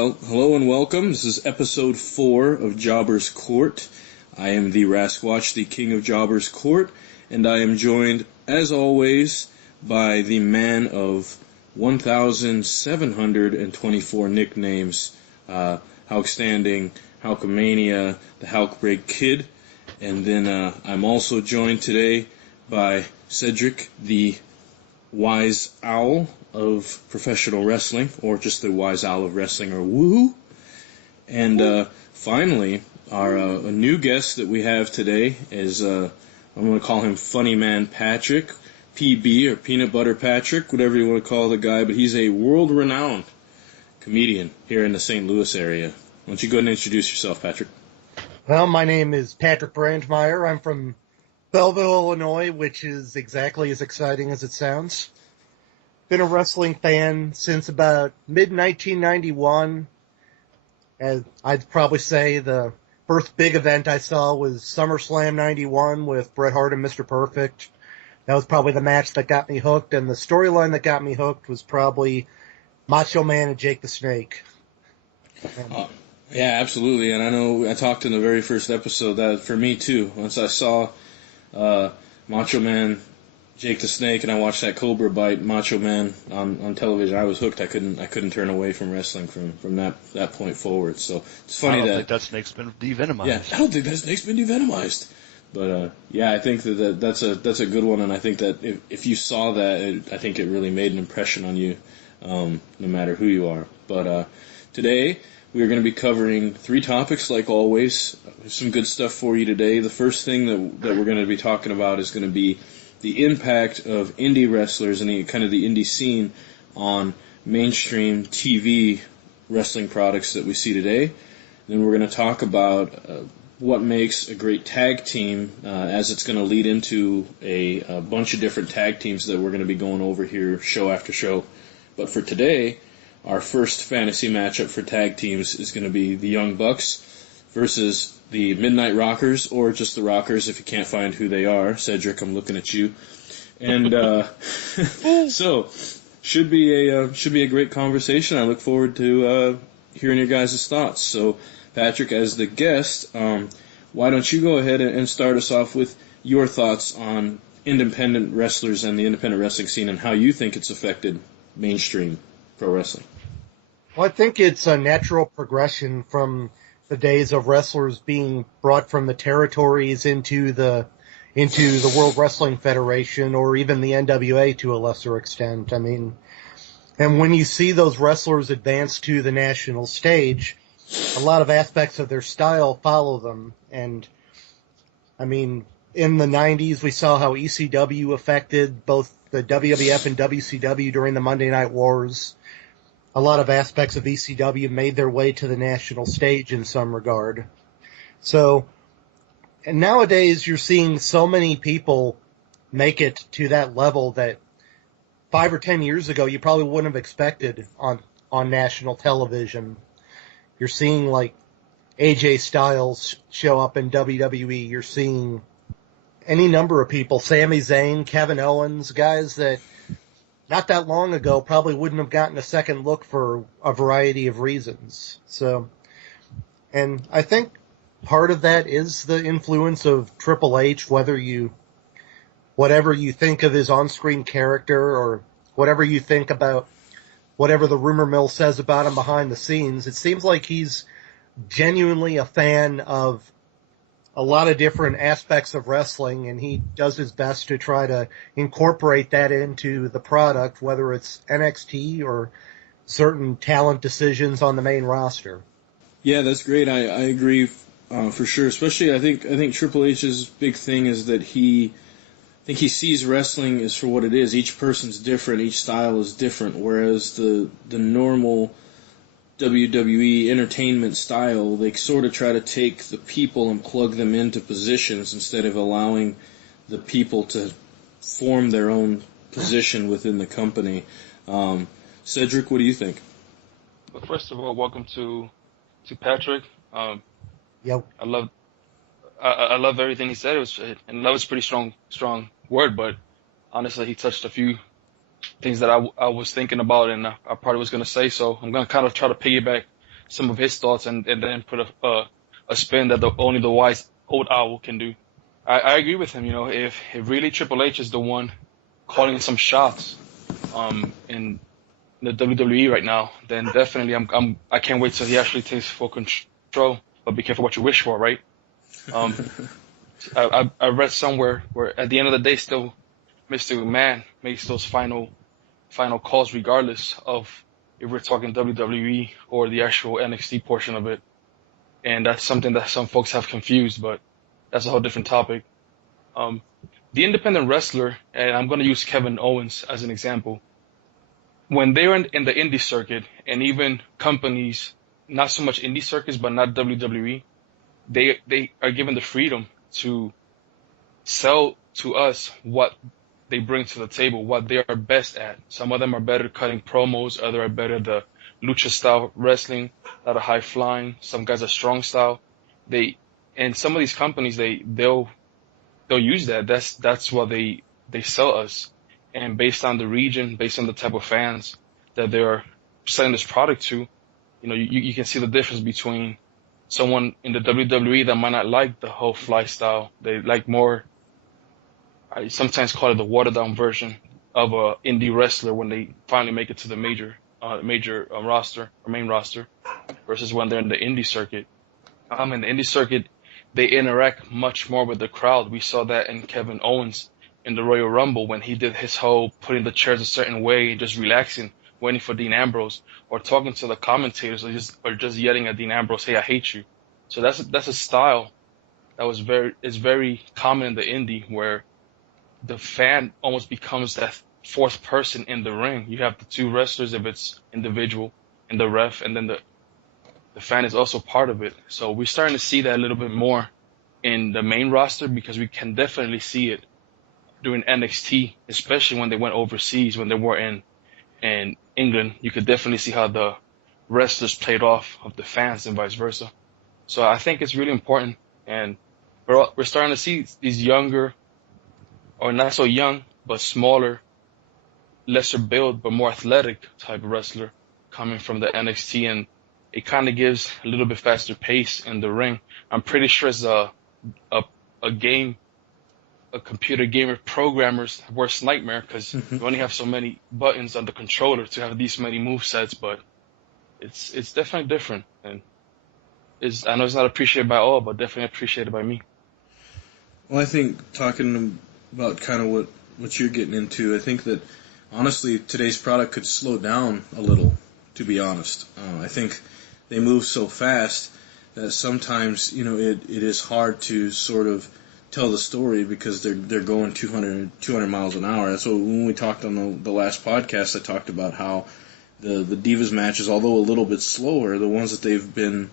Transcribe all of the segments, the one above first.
Well, hello and welcome. This is episode 4 of Jobber's Court. I am the Rasquatch, the King of Jobber's Court, and I am joined, as always, by the man of 1,724 nicknames, Hulkstanding, Hulkamania, the Hulkbreak Kid, and then I'm also joined today by Cedric, the Wise Owl of professional wrestling, or just the Wise Owl of wrestling, or woohoo. And finally, our a new guest that we have today is, I'm going to call him Funny Man Patrick, PB, or Peanut Butter Patrick, whatever you want to call the guy, but he's a world-renowned comedian here in the St. Louis area. Why don't you go ahead and introduce yourself, Patrick? Well, my name is Patrick Brandmeier. I'm from Belleville, Illinois, which is exactly as exciting as it sounds. Been a wrestling fan since about mid-1991. And I'd probably say the first big event I saw was SummerSlam 91 with Bret Hart and Mr. Perfect. That was probably the match that got me hooked, and the storyline that got me hooked was probably Macho Man and Jake the Snake. Yeah, absolutely, and I know I talked in the very first episode that for me too, once I saw Macho Man, Jake the Snake, and I watched that Cobra bite Macho Man on television, I was hooked. I couldn't turn away from wrestling from that point forward. So it's funny I don't think that snake's been devenomized. Yeah, I don't think that snake's been devenomized. But yeah, I think that's a good one, and I think that if you saw that, I think it really made an impression on you, no matter who you are. But today we are going to be covering 3 topics, like always. Some good stuff for you today. The first thing that we're going to be talking about is going to be the impact of indie wrestlers and the indie scene on mainstream TV wrestling products that we see today. Then we're going to talk about what makes a great tag team, as it's going to lead into a bunch of different tag teams that we're going to be going over here show after show. But for today, our first fantasy matchup for tag teams is going to be the Young Bucks versus the Midnight Rockers, or just the Rockers if you can't find who they are. Cedric, I'm looking at you. And so, should be a great conversation. I look forward to hearing your guys' thoughts. So, Patrick, as the guest, why don't you go ahead and start us off with your thoughts on independent wrestlers and the independent wrestling scene and how you think it's affected mainstream pro wrestling? Well, I think it's a natural progression from the days of wrestlers being brought from the territories into the World Wrestling Federation, or even the NWA to a lesser extent. I mean, and when you see those wrestlers advance to the national stage, a lot of aspects of their style follow them. And I mean, in the 90s, we saw how ECW affected both the WWF and WCW during the Monday Night Wars. A lot of aspects of ECW made their way to the national stage in some regard. So, and nowadays you're seeing so many people make it to that level that 5 or 10 years ago you probably wouldn't have expected on national television. You're seeing like AJ Styles show up in WWE. You're seeing any number of people, Sami Zayn, Kevin Owens, guys that not that long ago probably wouldn't have gotten a second look for a variety of reasons. So, and I think part of that is the influence of Triple H, whatever you think of his on-screen character, or whatever you think about whatever the rumor mill says about him behind the scenes. It seems like he's genuinely a fan of a lot of different aspects of wrestling, and he does his best to try to incorporate that into the product, whether it's NXT or certain talent decisions on the main roster. Yeah, that's great. I agree for sure. Especially, I think Triple H's big thing is that he sees wrestling as for what it is. Each person's different. Each style is different. Whereas the normal WWE entertainment style, they sort of try to take the people and plug them into positions instead of allowing the people to form their own position within the company. Cedric, what do you think? Well, first of all, welcome to Patrick. Yep. I love everything he said. And love is a pretty strong word, but honestly, he touched a few things that I was thinking about and I probably was going to say. So I'm going to kind of try to piggyback some of his thoughts and then put a spin that only the wise old owl can do. I agree with him. If really Triple H is the one calling some shots in the WWE right now, then definitely I can't wait till he actually takes full control. But be careful what you wish for, right? I read somewhere where at the end of the day, still Mr. McMahon makes those final calls regardless of if we're talking WWE or the actual NXT portion of it. And that's something that some folks have confused, but that's a whole different topic. The independent wrestler, and I'm going to use Kevin Owens as an example, when they're in the indie circuit, and even companies, not so much indie circuits, but not WWE, they are given the freedom to sell to us what they bring to the table, what they are best at. Some of them are better cutting promos, others are better the lucha style wrestling, a lot of high flying. Some guys are strong style. And some of these companies they'll use that. That's what they sell us. And based on the region, based on the type of fans that they're selling this product to, you can see the difference between someone in the WWE that might not like the whole fly style. They like more, I sometimes call it the watered down version of a indie wrestler when they finally make it to the major roster or main roster, versus when they're in the indie circuit. In the indie circuit, they interact much more with the crowd. We saw that in Kevin Owens in the Royal Rumble when he did his whole putting the chairs a certain way, just relaxing, waiting for Dean Ambrose, or talking to the commentators, or just yelling at Dean Ambrose, "Hey, I hate you." So that's a style that is very common in the indie, where the fan almost becomes that fourth person in the ring. You have the two wrestlers if it's individual, and the ref, and then the fan is also part of it. So we're starting to see that a little bit more in the main roster, because we can definitely see it during NXT, especially when they went overseas, when they were in England. You could definitely see how the wrestlers played off of the fans and vice versa. So I think it's really important, and we're starting to see these younger, or not so young, but smaller, lesser build, but more athletic type of wrestler coming from the NXT, and it kind of gives a little bit faster pace in the ring. I'm pretty sure it's a computer gamer programmer's worst nightmare, because you only have so many buttons on the controller to have these many movesets, but it's definitely different, and I know it's not appreciated by all, but definitely appreciated by me. Well, I think talking about kind of what you're getting into, I think that honestly today's product could slow down a little, to be honest. I think they move so fast that sometimes it is hard to sort of tell the story, because they're going 200 miles an hour. That's what, when we talked on the last podcast, I talked about how the Divas matches, although a little bit slower, the ones that they've been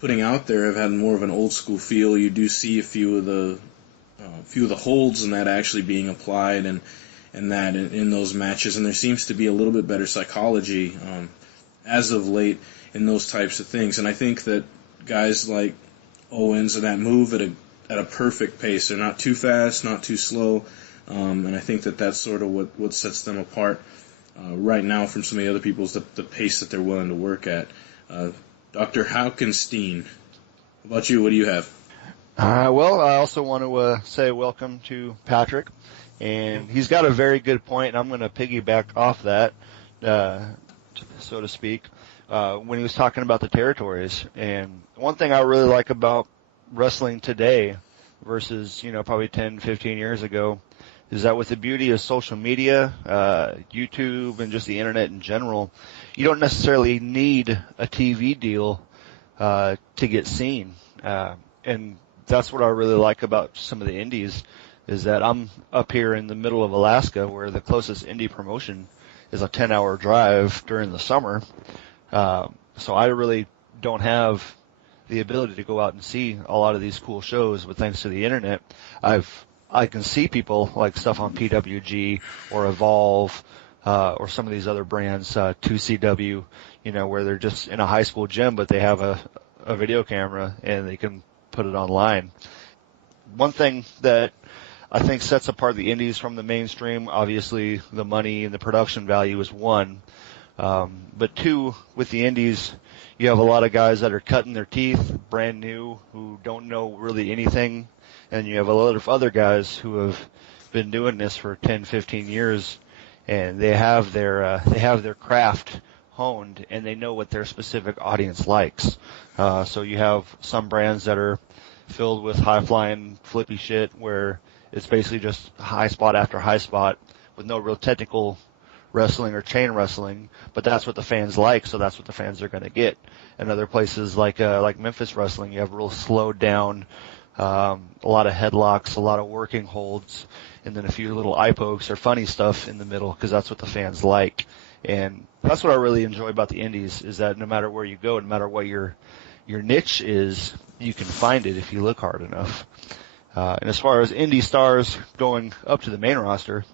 putting out there have had more of an old school feel. You do see a few of the holds and that actually being applied and that in those matches, and there seems to be a little bit better psychology as of late in those types of things. And I think that guys like Owens and that move at a perfect pace. They're not too fast, not too slow, and I think that that's sort of what sets them apart right now from some of the other people's the pace that they're willing to work at. Dr. Haukenstein, how about you? What do you have? Well, I also want to say welcome to Patrick, and he's got a very good point, and I'm going to piggyback off that, so to speak, when he was talking about the territories. And one thing I really like about wrestling today versus, probably 10, 15 years ago, is that with the beauty of social media, YouTube, and just the internet in general, you don't necessarily need a TV deal to get seen. And that's what I really like about some of the indies, is that I'm up here in the middle of Alaska, where the closest indie promotion is a 10-hour drive during the summer. So I really don't have the ability to go out and see a lot of these cool shows, but thanks to the internet, I can see people like stuff on PWG or Evolve, or some of these other brands, 2CW, where they're just in a high school gym, but they have a video camera and they can put it online. One thing that I think sets apart the indies from the mainstream, obviously the money and the production value is one, But two, with the indies, you have a lot of guys that are cutting their teeth, brand new, who don't know really anything, and you have a lot of other guys who have been doing this for 10, 15 years, and they have their craft honed, and they know what their specific audience likes. So you have some brands that are filled with high-flying, flippy shit, where it's basically just high spot after high spot with no real technical wrestling or chain wrestling, but that's what the fans like, so that's what the fans are going to get. And other places like Memphis Wrestling, you have real slowed down, a lot of headlocks, a lot of working holds, and then a few little eye pokes or funny stuff in the middle, because that's what the fans like. And that's what I really enjoy about the indies, is that no matter where you go, no matter what your niche is, you can find it if you look hard enough. And as far as indie stars going up to the main roster,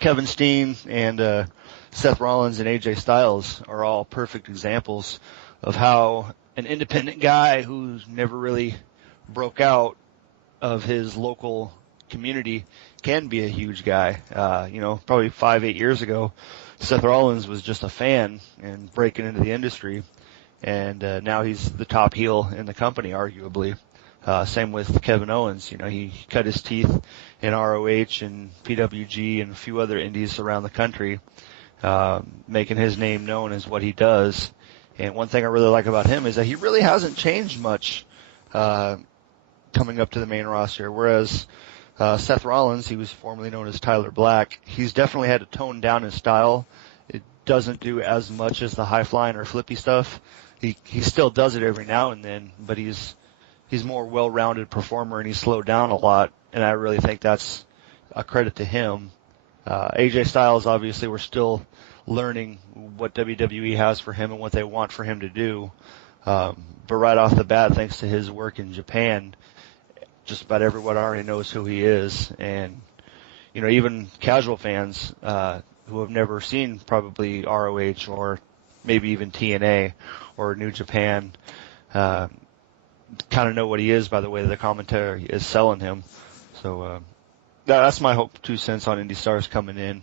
Kevin Steen and Seth Rollins and AJ Styles are all perfect examples of how an independent guy who's never really broke out of his local community can be a huge guy. Probably 5-8 years ago, Seth Rollins was just a fan and breaking into the industry, and now he's the top heel in the company, arguably. Same with Kevin Owens. He cut his teeth in ROH and PWG and a few other indies around the country, making his name known as what he does. And one thing I really like about him is that he really hasn't changed much coming up to the main roster. Whereas Seth Rollins, he was formerly known as Tyler Black, he's definitely had to tone down his style. It doesn't do as much as the high-flying or flippy stuff. He still does it every now and then, but he's more well-rounded performer, and he's slowed down a lot, and I really think that's a credit to him. AJ Styles, obviously, we're still learning what WWE has for him and what they want for him to do. But right off the bat, thanks to his work in Japan, just about everyone already knows who he is. And, even casual fans who have never seen probably ROH or maybe even TNA or New Japan kind of know what he is by the way the commentary is selling him. So that's my hope, 2 cents on indie stars coming in.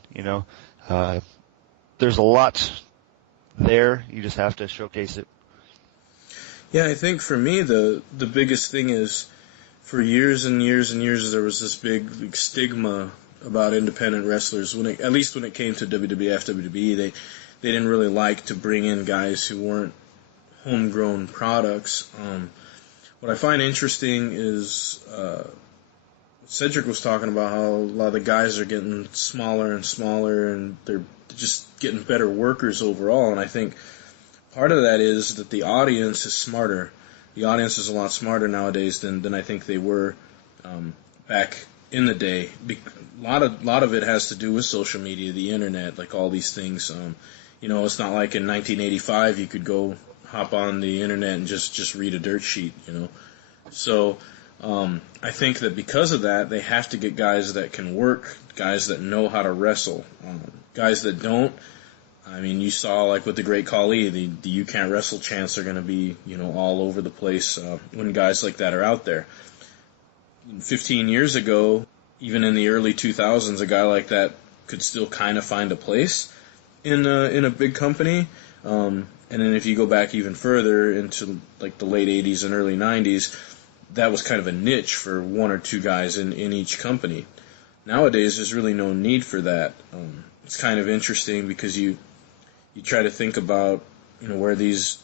There's a lot there. You just have to showcase it. Yeah, I think for me the biggest thing is, for years and years and years, there was this big stigma about independent wrestlers. At least when it came to WWF, WWE, they didn't really like to bring in guys who weren't homegrown products. What I find interesting is Cedric was talking about how a lot of the guys are getting smaller and smaller, and they're just getting better workers overall. And I think part of that is that the audience is smarter. The audience is a lot smarter nowadays than I think they were back in the day. A lot of it has to do with social media, the internet, like all these things. It's not like in 1985 you could go hop on the internet and just read a dirt sheet, So I think that because of that, they have to get guys that can work, guys that know how to wrestle. Guys that don't, I mean, you saw like with the Great Khali, the You Can't Wrestle chants are going to be, all over the place when guys like that are out there. 15 years ago, even in the early 2000s, a guy like that could still kind of find a place in a big company. And then if you go back even further into like the late 80s and early 90s, that was kind of a niche for one or two guys in each company. Nowadays, there's really no need for that. It's kind of interesting because you try to think about, where these,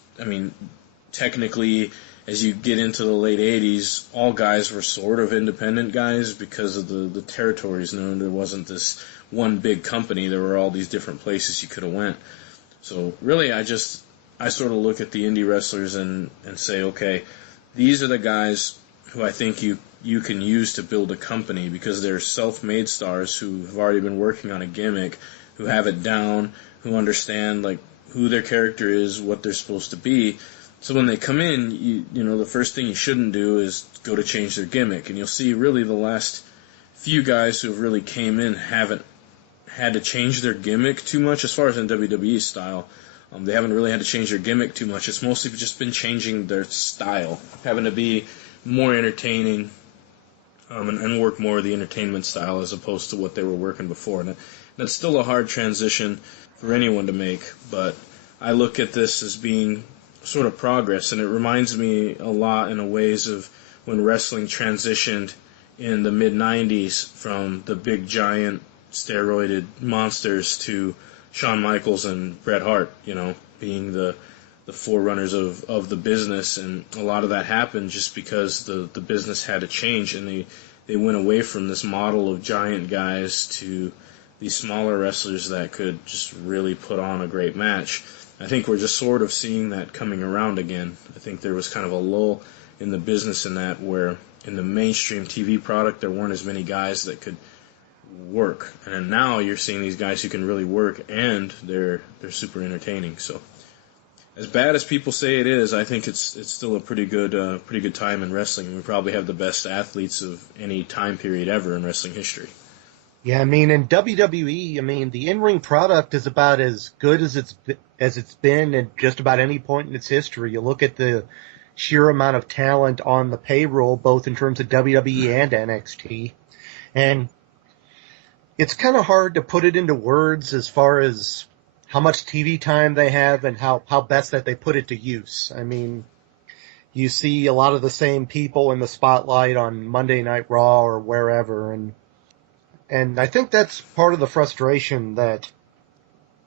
technically, as you get into the late 80s, all guys were sort of independent guys because of the territories. There wasn't this one big company. There were all these different places you could have went. So really, I sort of look at the indie wrestlers and say, okay, these are the guys who I think you can use to build a company because they're self-made stars who have already been working on a gimmick, who have it down, who understand like who their character is, what they're supposed to be. So when they come in, the first thing you shouldn't do is go to change their gimmick. And you'll see really the last few guys who have really came in haven't had to change their gimmick too much as far as in WWE style. They haven't really had to change their gimmick too much. It's mostly just been changing their style, having to be more entertaining and work more of the entertainment style as opposed to what they were working before. And That's still a hard transition for anyone to make, but I look at this as being sort of progress, and it reminds me a lot in a ways of when wrestling transitioned in the mid-90s from the big giant steroided monsters to Shawn Michaels and Bret Hart, being the forerunners of the business, and a lot of that happened just because the business had to change, and they went away from this model of giant guys to these smaller wrestlers that could just really put on a great match. I think we're just sort of seeing that coming around again. I think there was kind of a lull in the business in that, where in the mainstream TV product there weren't as many guys that could work, and now you're seeing these guys who can really work, and they're super entertaining. So as bad as people say it is, I think it's still a pretty good time in wrestling. We probably have the best athletes of any time period ever in wrestling history. Yeah, I mean, in WWE, the in-ring product is about as good as it's been at just about any point in its history. You look at the sheer amount of talent on the payroll, both in terms of WWE and NXT, and it's kind of hard to put it into words as far as how much TV time they have and how best that they put it to use. I mean, you see a lot of the same people in the spotlight on Monday Night Raw or wherever, and I think that's part of the frustration that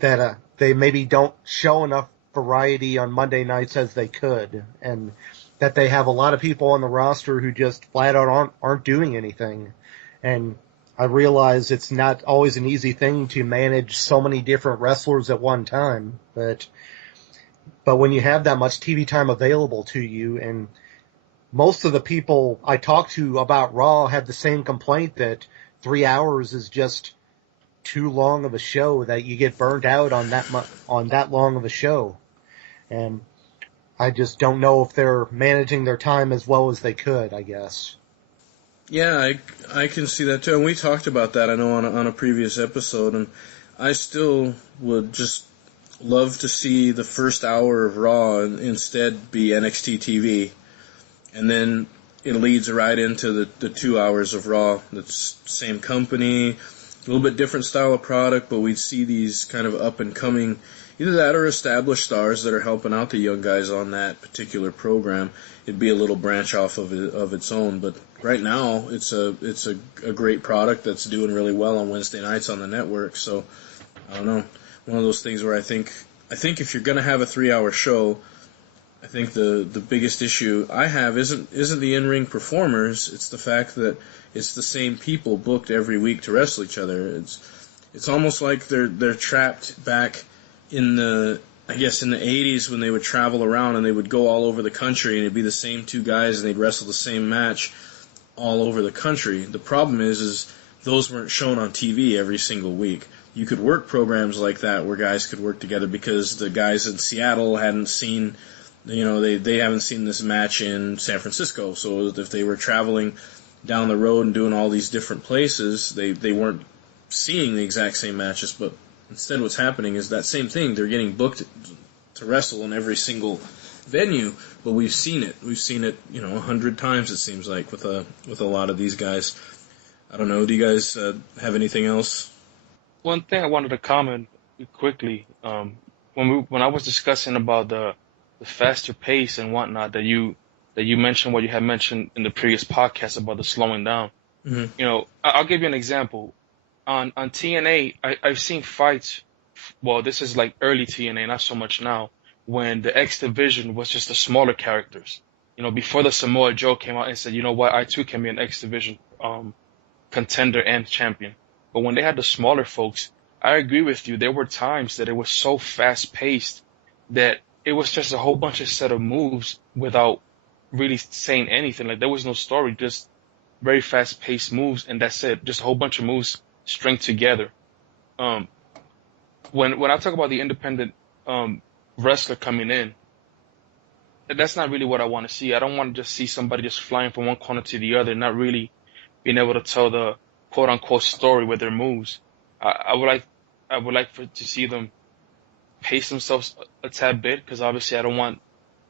they maybe don't show enough variety on Monday nights as they could, and that they have a lot of people on the roster who just flat out aren't doing anything. And I realize it's not always an easy thing to manage so many different wrestlers at one time, but when you have that much TV time available to you, and most of the people I talk to about Raw have the same complaint that 3 hours is just too long of a show, that you get burned out on that long of a show. And I just don't know if they're managing their time as well as they could, I guess. Yeah, I can see that too. And we talked about that, I know, on a previous episode. And I still would just love to see the first hour of Raw instead be NXT TV. And then it leads right into the 2 hours of Raw. That's same company, a little bit different style of product, but we'd see these kind of up-and-coming, either that or established stars that are helping out the young guys on that particular program. It'd be a little branch off of its own, but right now it's a great product that's doing really well on Wednesday nights on the network. So I don't know, one of those things where I think if you're gonna have a 3-hour show, I think the biggest issue I have isn't the in-ring performers. It's the fact that it's the same people booked every week to wrestle each other. It's almost like they're trapped back in the 80s when they would travel around and they would go all over the country, and it'd be the same two guys and they'd wrestle the same match all over the country. The problem is those weren't shown on TV every single week. You could work programs like that where guys could work together because the guys in Seattle hadn't seen, they haven't seen this match in San Francisco. So if they were traveling down the road and doing all these different places, they weren't seeing the exact same matches, but instead what's happening is that same thing. They're getting booked to wrestle in every single venue, but we've seen it. We've seen it, 100 times it seems like with a lot of these guys. I don't know. Do you guys have anything else? One thing I wanted to comment quickly, when I was discussing about the faster pace and whatnot that you mentioned, what you had mentioned in the previous podcast about the slowing down. Mm-hmm. I'll give you an example. On TNA, I've seen fights. Well, this is like early TNA, not so much now, when the X Division was just the smaller characters. Before the Samoa Joe came out and said, you know what, I too can be an X Division contender and champion. But when they had the smaller folks, I agree with you. There were times that it was so fast paced that it was just a whole bunch of set of moves without really saying anything. Like, there was no story, just very fast paced moves, and that's it. Just a whole bunch of moves string together. When I talk about the independent wrestler coming in, that's not really what I want to see. I don't want to just see somebody just flying from one corner to the other, not really being able to tell the quote unquote story with their moves. I would like to see them pace themselves a tad bit, because obviously I don't want,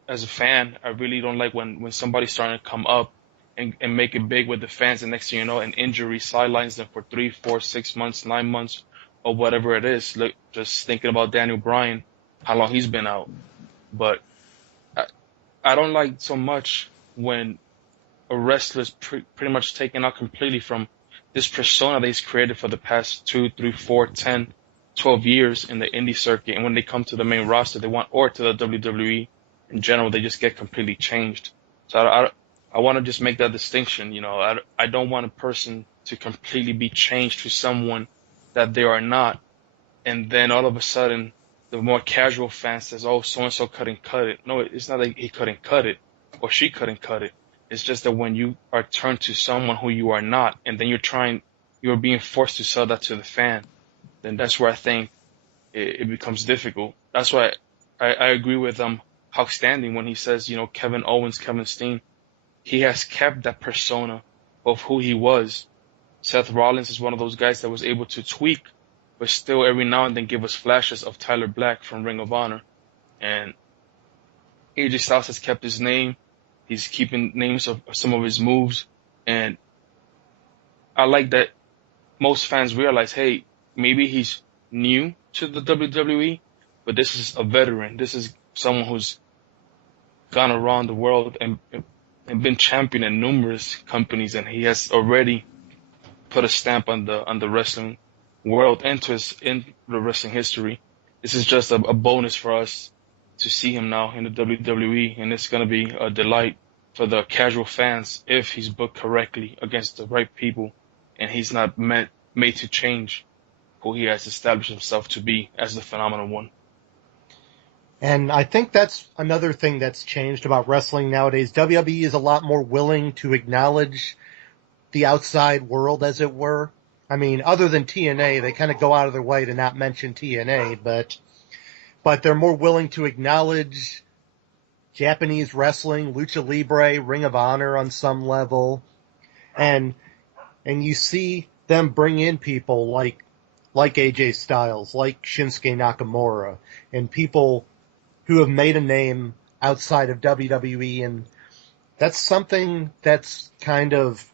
as a fan, I really don't like when somebody's starting to come up and make it big with the fans, and next thing you know, an injury sidelines them for 3, 4, 6 months, 9 months, or whatever it is. Look, just thinking about Daniel Bryan, how long he's been out. But I, I don't like so much when a wrestler's pretty much taken out completely from this persona that he's created for the past 2, 3, 4, 10, 12 years in the indie circuit. And when they come to the main roster, or to the WWE in general, they just get completely changed. So I want to just make that distinction. I don't want a person to completely be changed to someone that they are not. And then all of a sudden, the more casual fan says, oh, so-and-so couldn't cut it. No, it's not that he couldn't cut it or she couldn't cut it. It's just that when you are turned to someone who you are not, and then you're being forced to sell that to the fan, then that's where I think it becomes difficult. That's why I agree with Hawk Standing when he says, Kevin Owens, Kevin Steen, he has kept that persona of who he was. Seth Rollins is one of those guys that was able to tweak, but still every now and then give us flashes of Tyler Black from Ring of Honor. And AJ Styles has kept his name. He's keeping names of some of his moves. And I like that most fans realize, hey, maybe he's new to the WWE, but this is a veteran. This is someone who's gone around the world and been champion in numerous companies, and he has already put a stamp on the wrestling world and in the wrestling history. This is just a bonus for us to see him now in the WWE, and it's going to be a delight for the casual fans if he's booked correctly against the right people, and he's not made to change who he has established himself to be as the phenomenal one. And I think that's another thing that's changed about wrestling nowadays. WWE is a lot more willing to acknowledge the outside world, as it were. I mean, other than TNA, they kind of go out of their way to not mention TNA, but they're more willing to acknowledge Japanese wrestling, Lucha Libre, Ring of Honor on some level. And you see them bring in people like AJ Styles, like Shinsuke Nakamura, and people who have made a name outside of WWE, and that's something that's kind of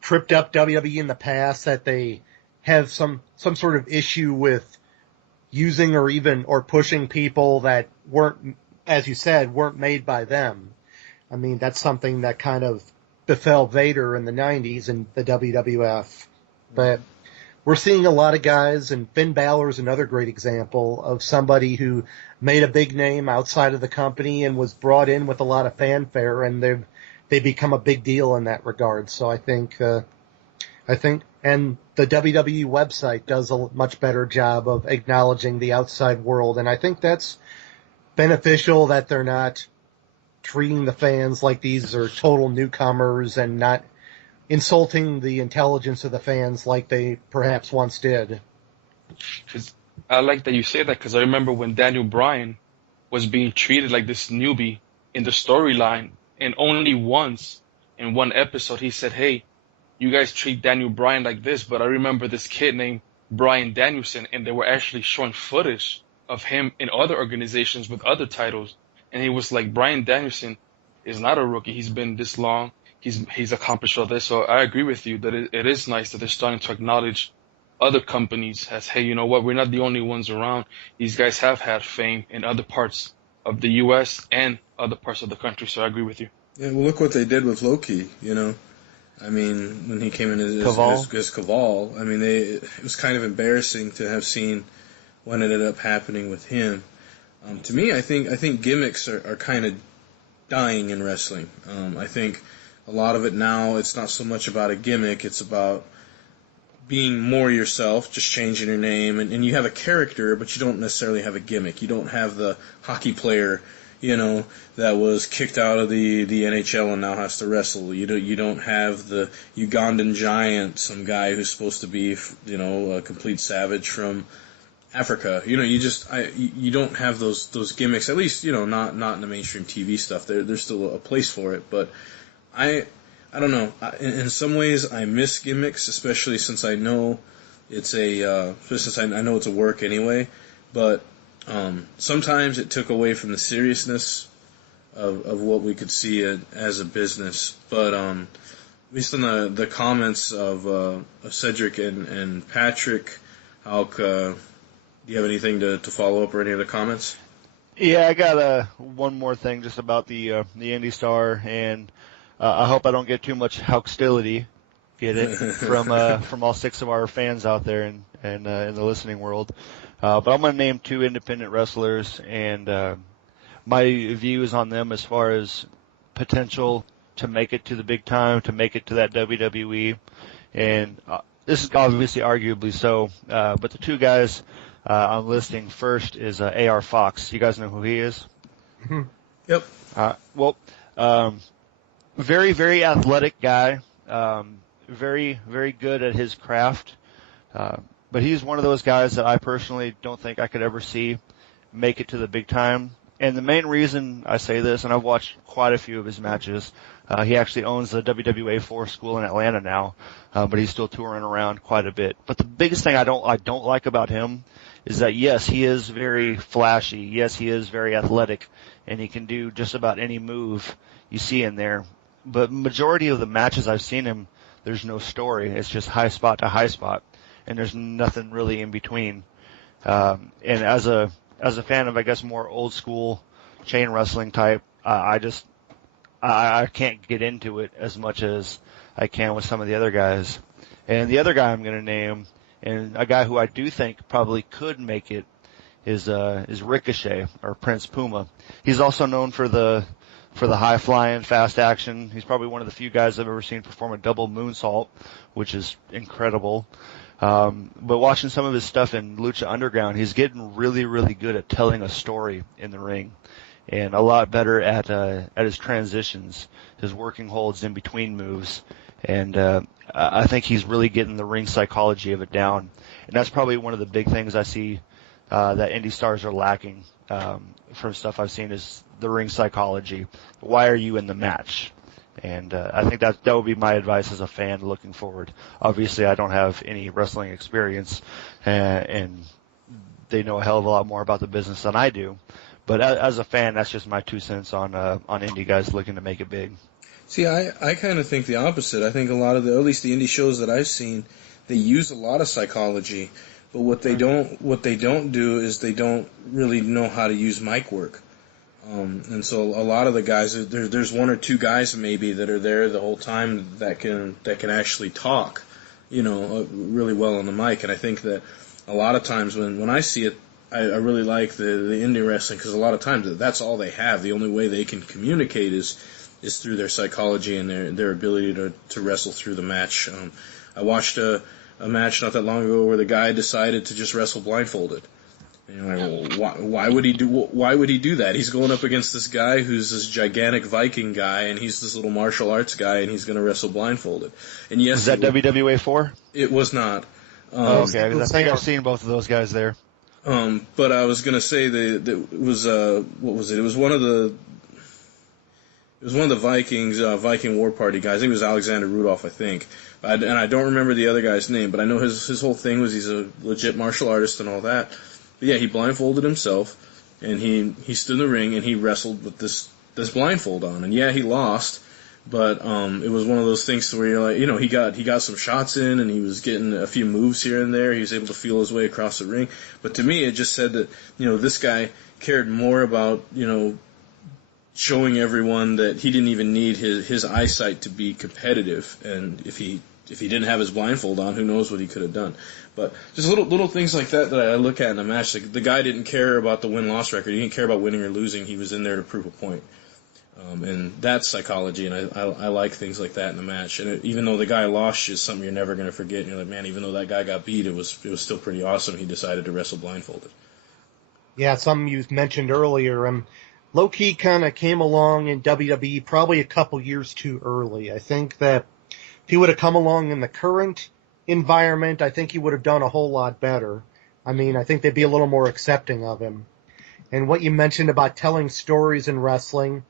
tripped up WWE in the past, that they have some sort of issue with using or pushing people that weren't, as you said, weren't made by them. I mean, that's something that kind of befell Vader in the 90s in the WWF. But we're seeing a lot of guys, and Finn Balor is another great example of somebody who made a big name outside of the company and was brought in with a lot of fanfare, and they become a big deal in that regard. So I think, and the WWE website does a much better job of acknowledging the outside world, and I think that's beneficial, that they're not treating the fans like these are total newcomers and not insulting the intelligence of the fans like they perhaps once did. I like that you say that, because I remember when Daniel Bryan was being treated like this newbie in the storyline, and only once in one episode he said, hey, you guys treat Daniel Bryan like this, but I remember this kid named Bryan Danielson, and they were actually showing footage of him in other organizations with other titles, and he was like, Bryan Danielson is not a rookie. He's been this long. He's accomplished all this. So I agree with you that it is nice that they're starting to acknowledge other companies as, hey, you know what, we're not the only ones around. These guys have had fame in other parts of the U.S. and other parts of the country. So I agree with you. Yeah, well, look what they did with Loki, I mean, when he came in as Caval, I mean, it was kind of embarrassing to have seen what ended up happening with him. To me, I think gimmicks are kind of dying in wrestling. I think a lot of it now, it's not so much about a gimmick, it's about being more yourself, just changing your name, and you have a character, but you don't necessarily have a gimmick. You don't have the hockey player, that was kicked out of the NHL and now has to wrestle. You don't have the Ugandan giant, some guy who's supposed to be, a complete savage from Africa. You don't have those gimmicks, at least, not in the mainstream TV stuff. There's still a place for it, but I don't know. In some ways, I miss gimmicks, especially since I know it's a work anyway. But sometimes it took away from the seriousness of what we could see as a business. But at least in the comments of Cedric and Patrick, Hulk, do you have anything to follow up or any other comments? Yeah, I got one more thing just about the Indy Star, and I hope I don't get too much hostility, get it, from all 6 of our fans out there and in the listening world. But I'm going to name 2 independent wrestlers, and my views on them as far as potential to make it to the big time, to make it to that WWE, and this is obviously arguably so. But the 2 guys I'm listing first is AR Fox. You guys know who he is? Mhm. Yep. Well, very, very athletic guy. Very, very good at his craft. But he's one of those guys that I personally don't think I could ever see make it to the big time. And the main reason I say this, and I've watched quite a few of his matches, he actually owns the WWA 4 school in Atlanta now, but he's still touring around quite a bit. But the biggest thing I don't like about him is that, yes, he is very flashy. Yes, he is very athletic, and he can do just about any move you see in there. But majority of the matches I've seen him, there's no story. It's just high spot to high spot, and there's nothing really in between. And as a fan of, I guess, more old school chain wrestling type, I can't get into it as much as I can with some of the other guys. And the other guy I'm going to name, and a guy who I do think probably could make it, is Ricochet, or Prince Puma. He's also known for the high flying, fast action. He's probably one of the few guys I've ever seen perform a double moonsault, which is incredible. But watching some of his stuff in Lucha Underground, he's getting really, really good at telling a story in the ring, and a lot better at his transitions, his working holds in between moves, and I think he's really getting the ring psychology of it down, and that's probably one of the big things I see that indie stars are lacking from stuff I've seen is the ring psychology. Why are you in the match? And I think that would be my advice as a fan looking forward. Obviously, I don't have any wrestling experience, and they know a hell of a lot more about the business than I do. But as a fan, that's just my 2 cents on indie guys looking to make it big. See, I kind of think the opposite. I think a lot of at least the indie shows that I've seen, they use a lot of psychology, but what they don't do is they don't really know how to use mic work. And so a lot of the guys, there's 1 or 2 guys maybe that are there the whole time that can actually talk, really well on the mic. And I think that a lot of times when I see it, I really like the indie wrestling, because a lot of times that's all they have. The only way they can communicate is through their psychology and their ability to wrestle through the match. I watched a match not that long ago where the guy decided to just wrestle blindfolded. And you're like, well, why would he do that? He's going up against this guy who's this gigantic Viking guy, and he's this little martial arts guy, and he's going to wrestle blindfolded. And yes, was that WWA 4? It was not. Okay, I think I've seen both of those guys there. But I was going to say that it was what was it? It was one of the Vikings, Viking War Party guys. I think it was Alexander Rudolph, I think. And I don't remember the other guy's name, but I know his whole thing was he's a legit martial artist and all that. But yeah, he blindfolded himself, and he stood in the ring and he wrestled with this blindfold on. And yeah, he lost, but it was one of those things where you're like, he got some shots in, and he was getting a few moves here and there. He was able to feel his way across the ring. But to me, it just said that this guy cared more about showing everyone that he didn't even need his eyesight to be competitive, and if he didn't have his blindfold on, who knows what he could have done. But just little things like that I look at in a match. Like, the guy didn't care about the win-loss record. He didn't care about winning or losing. He was in there to prove a point. And that's psychology, and I like things like that in a match. And even though the guy lost, is something you're never going to forget. And you're like, man, even though that guy got beat, it was still pretty awesome. He decided to wrestle blindfolded. Yeah, something you mentioned earlier. Low-key kind of came along in WWE probably a couple years too early. I think that if he would have come along in the current environment, I think he would have done a whole lot better. I mean, I think they'd be a little more accepting of him. And what you mentioned about telling stories in wrestling,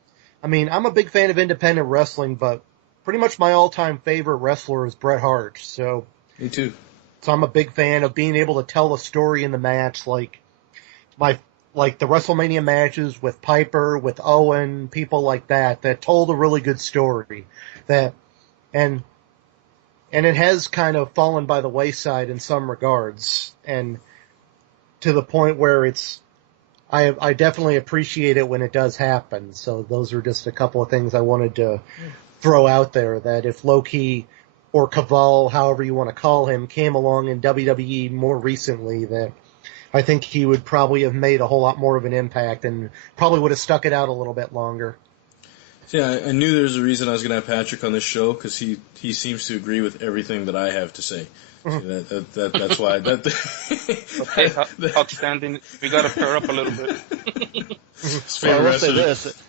I mean, I'm a big fan of independent wrestling, but pretty much my all-time favorite wrestler is Bret Hart. So Me too. So I'm a big fan of being able to tell a story in the match, like the WrestleMania matches with Piper, with Owen, people like that told a really good story. And And it has kind of fallen by the wayside in some regards, and to the point where I definitely appreciate it when it does happen. So those are just a couple of things I wanted to throw out there, that if Low-Ki or Kaval, however you want to call him, came along in WWE more recently, that I think he would probably have made a whole lot more of an impact and probably would have stuck it out a little bit longer. Yeah, I knew there was a reason I was going to have Patrick on this show, because he seems to agree with everything that I have to say. So that's why. Okay, outstanding. We got to pair up a little bit. Well, I will say this.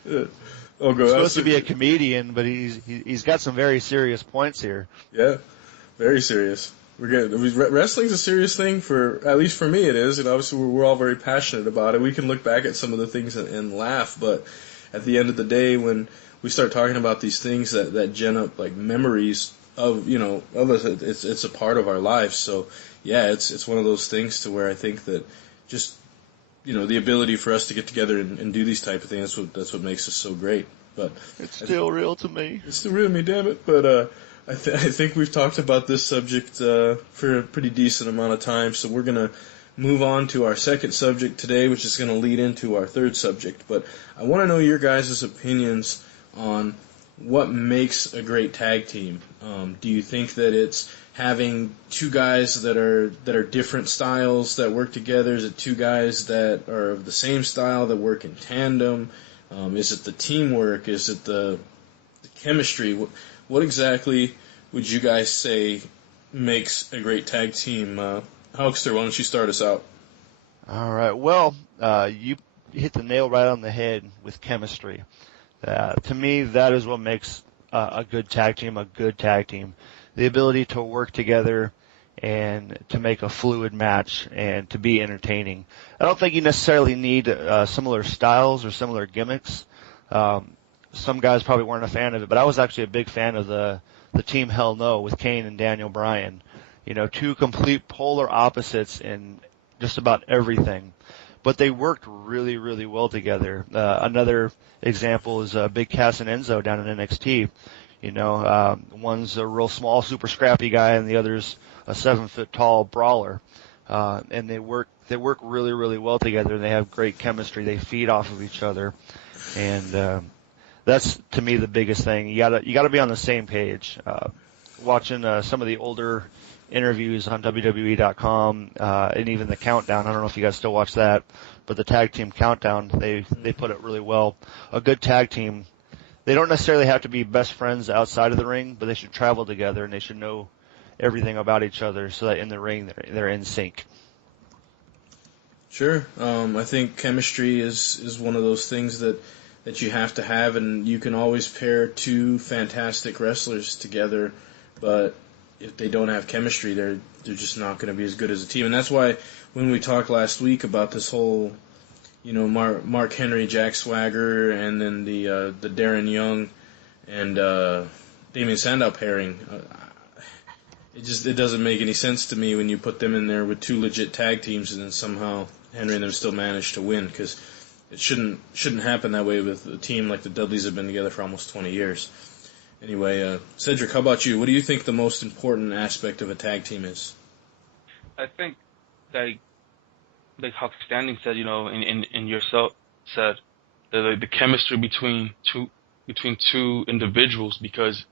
Oh, go He's supposed to be a comedian, but he's got some very serious points here. Yeah, very serious. Wrestling's a serious thing, at least for me it is, and obviously we're all very passionate about it. We can look back at some of the things and laugh, but at the end of the day, when we start talking about these things that gen up like memories of us, it's a part of our lives. So yeah, it's one of those things to where I think that just the ability for us to get together and do these type of things, that's what makes us so great. But it's still real to me. It's still real to me, damn it. But I think we've talked about this subject for a pretty decent amount of time, so we're gonna move on to our second subject today, which is going to lead into our third subject. But I want to know your guys' opinions on what makes a great tag team. Do you think that it's having two guys that are different styles that work together? Is it two guys that are of the same style that work in tandem? Is it the teamwork? Is it the chemistry? What exactly would you guys say makes a great tag team? Hulkster, why don't you start us out? All right. Well, you hit the nail right on the head with chemistry. To me, that is what makes a good tag team a good tag team. The ability to work together and to make a fluid match and to be entertaining. I don't think you necessarily need similar styles or similar gimmicks. Some guys probably weren't a fan of it, but I was actually a big fan of the Team Hell No with Kane and Daniel Bryan. Two complete polar opposites in just about everything. But they worked really, really well together. Another example is Big Cass and Enzo down in NXT. One's a real small, super scrappy guy, and the other's a 7-foot tall brawler. And they work really, really well together. They have great chemistry. They feed off of each other. And that's, to me, the biggest thing. You gotta be on the same page. Watching some of the older interviews on WWE.com, and even the Countdown. I don't know if you guys still watch that, but the Tag Team Countdown, they put it really well. A good tag team, they don't necessarily have to be best friends outside of the ring, but they should travel together and they should know everything about each other so that in the ring they're in sync. Sure. I think chemistry is one of those things that you have to have, and you can always pair two fantastic wrestlers together, but if they don't have chemistry, they're just not going to be as good as a team. And that's why when we talked last week about this whole, Mark Henry, Jack Swagger, and then the Darren Young and Damien Sandow pairing, it doesn't make any sense to me when you put them in there with two legit tag teams and then somehow Henry and them still manage to win, because it shouldn't happen that way with a team like the Dudleys have been together for almost 20 years. Anyway, Cedric, how about you? What do you think the most important aspect of a tag team is? I think that, like how Standing said, and yourself said, the chemistry between two individuals, because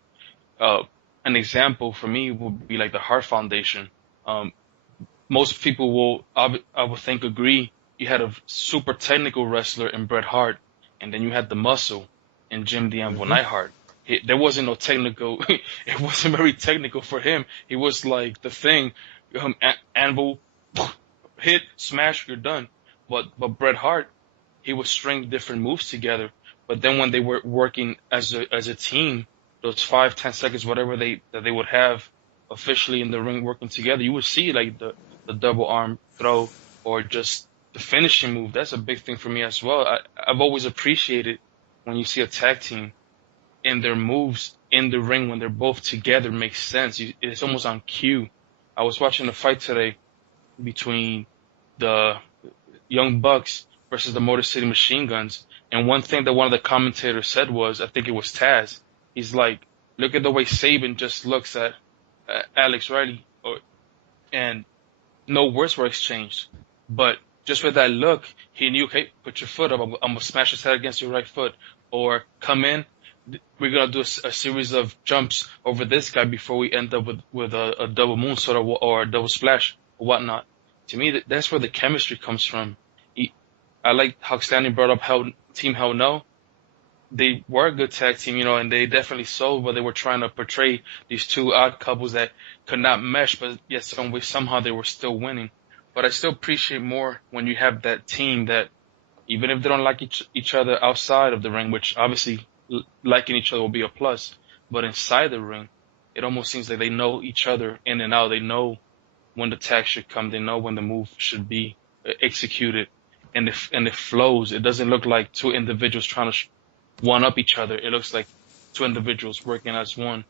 an example for me would be like the Hart Foundation. Most people will, I would think, agree. You had a super technical wrestler in Bret Hart, and then you had the muscle in Jim the Anvil Neidhart. There wasn't no technical. It wasn't very technical for him. He was like the thing, Anvil, hit, smash, you're done. But Bret Hart, he would string different moves together. But then when they were working as a team, those 5-10 seconds, whatever they would have officially in the ring working together, you would see like the double arm throw or just the finishing move. That's a big thing for me as well. I've always appreciated when you see a tag team and their moves in the ring when they're both together makes sense. It's almost on cue. I was watching a fight today between the Young Bucks versus the Motor City Machine Guns, and one thing that one of the commentators said was, I think it was Taz, he's like, look at the way Sabin just looks at Alex Riley, and no words were exchanged. But just with that look, he knew, okay, put your foot up. I'm going to smash his head against your right foot. Or come in. We're going to do a series of jumps over this guy before we end up with a double moonsault or a double splash or whatnot. To me, that's where the chemistry comes from. I like how Stanley brought up Team Hell No. They were a good tag team, and they definitely sold, but they were trying to portray these two odd couples that could not mesh, but yet somehow they were still winning. But I still appreciate more when you have that team that, even if they don't like each other outside of the ring, which obviously liking each other will be a plus, but inside the ring, it almost seems like they know each other in and out. They know when the tag should come. They know when the move should be executed, and it flows. It doesn't look like two individuals trying to one up each other. It looks like two individuals working as one,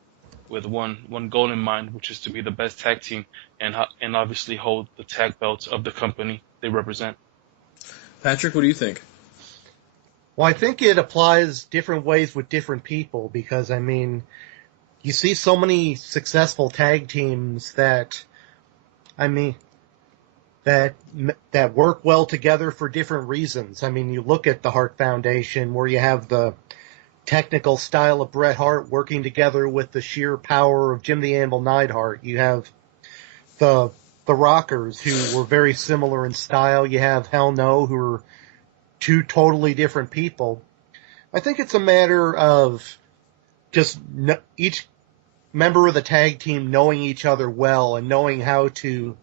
with one goal in mind, which is to be the best tag team and obviously hold the tag belts of the company they represent. Patrick, what do you think? Well, I think it applies different ways with different people because, I mean, you see so many successful tag teams that work well together for different reasons. I mean, you look at the Hart Foundation where you have the technical style of Bret Hart working together with the sheer power of Jim the Anvil Neidhart. You have the Rockers, who were very similar in style. You have Hell No, who are two totally different people. I think it's a matter of just each member of the tag team knowing each other well and knowing how to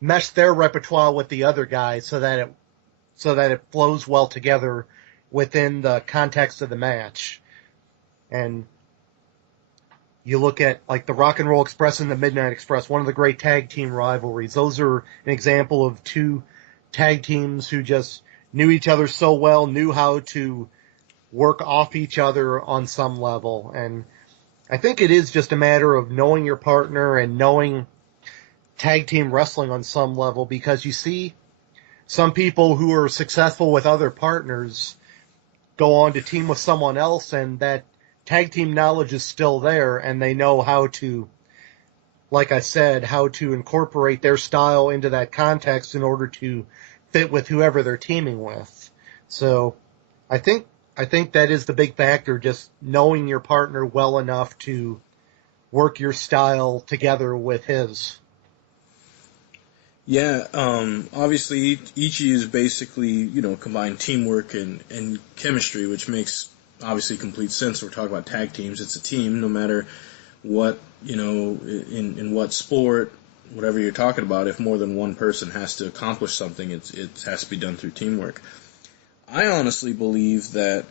mesh their repertoire with the other guy so that it flows well together within the context of the match. And you look at like the Rock and Roll Express and the Midnight Express, one of the great tag team rivalries. Those are an example of two tag teams who just knew each other so well, knew how to work off each other on some level. And I think it is just a matter of knowing your partner and knowing tag team wrestling on some level, because you see some people who are successful with other partners go on to team with someone else, and that tag team knowledge is still there, and they know how to, like I said, how to incorporate their style into that context in order to fit with whoever they're teaming with. So I think that is the big factor, just knowing your partner well enough to work your style together with his. Yeah, obviously each use basically, combine teamwork and chemistry, which makes obviously complete sense. We're talking about tag teams. It's a team, no matter what, in what sport, whatever you're talking about. If more than one person has to accomplish something, it has to be done through teamwork. I honestly believe that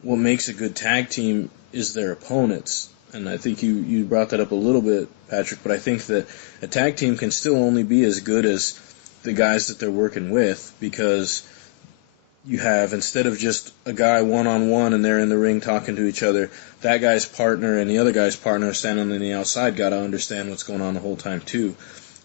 what makes a good tag team is their opponents. And I think you brought that up a little bit, Patrick, but I think that a tag team can still only be as good as the guys that they're working with, because you have, instead of just a guy one-on-one and they're in the ring talking to each other, that guy's partner and the other guy's partner standing on the outside got to understand what's going on the whole time too.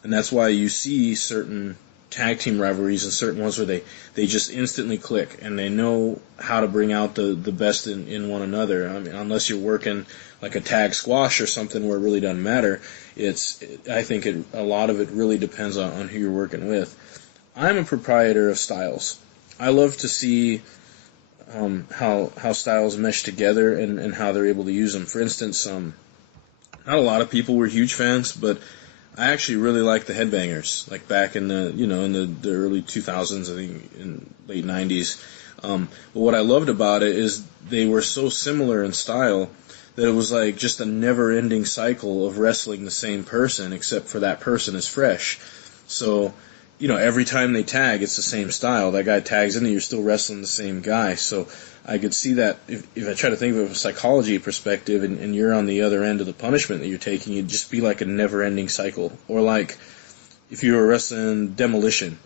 And that's why you see certain tag team rivalries and certain ones where they just instantly click and they know how to bring out the best in one another. I mean, unless you're working like a tag squash or something where it really doesn't matter, I think a lot of it really depends on who you're working with. I'm a proprietor of styles. I love to see how styles mesh together and how they're able to use them. For instance, not a lot of people were huge fans, but I actually really like the Headbangers, like back in the the early 2000s, I think in late 90s. But what I loved about it is they were so similar in style that it was like just a never-ending cycle of wrestling the same person, except for that person is fresh. So, every time they tag, it's the same style. That guy tags in and you're still wrestling the same guy. So I could see that if I try to think of it from a psychology perspective and you're on the other end of the punishment that you're taking, it'd just be like a never-ending cycle. Or like if you were wrestling Demolition,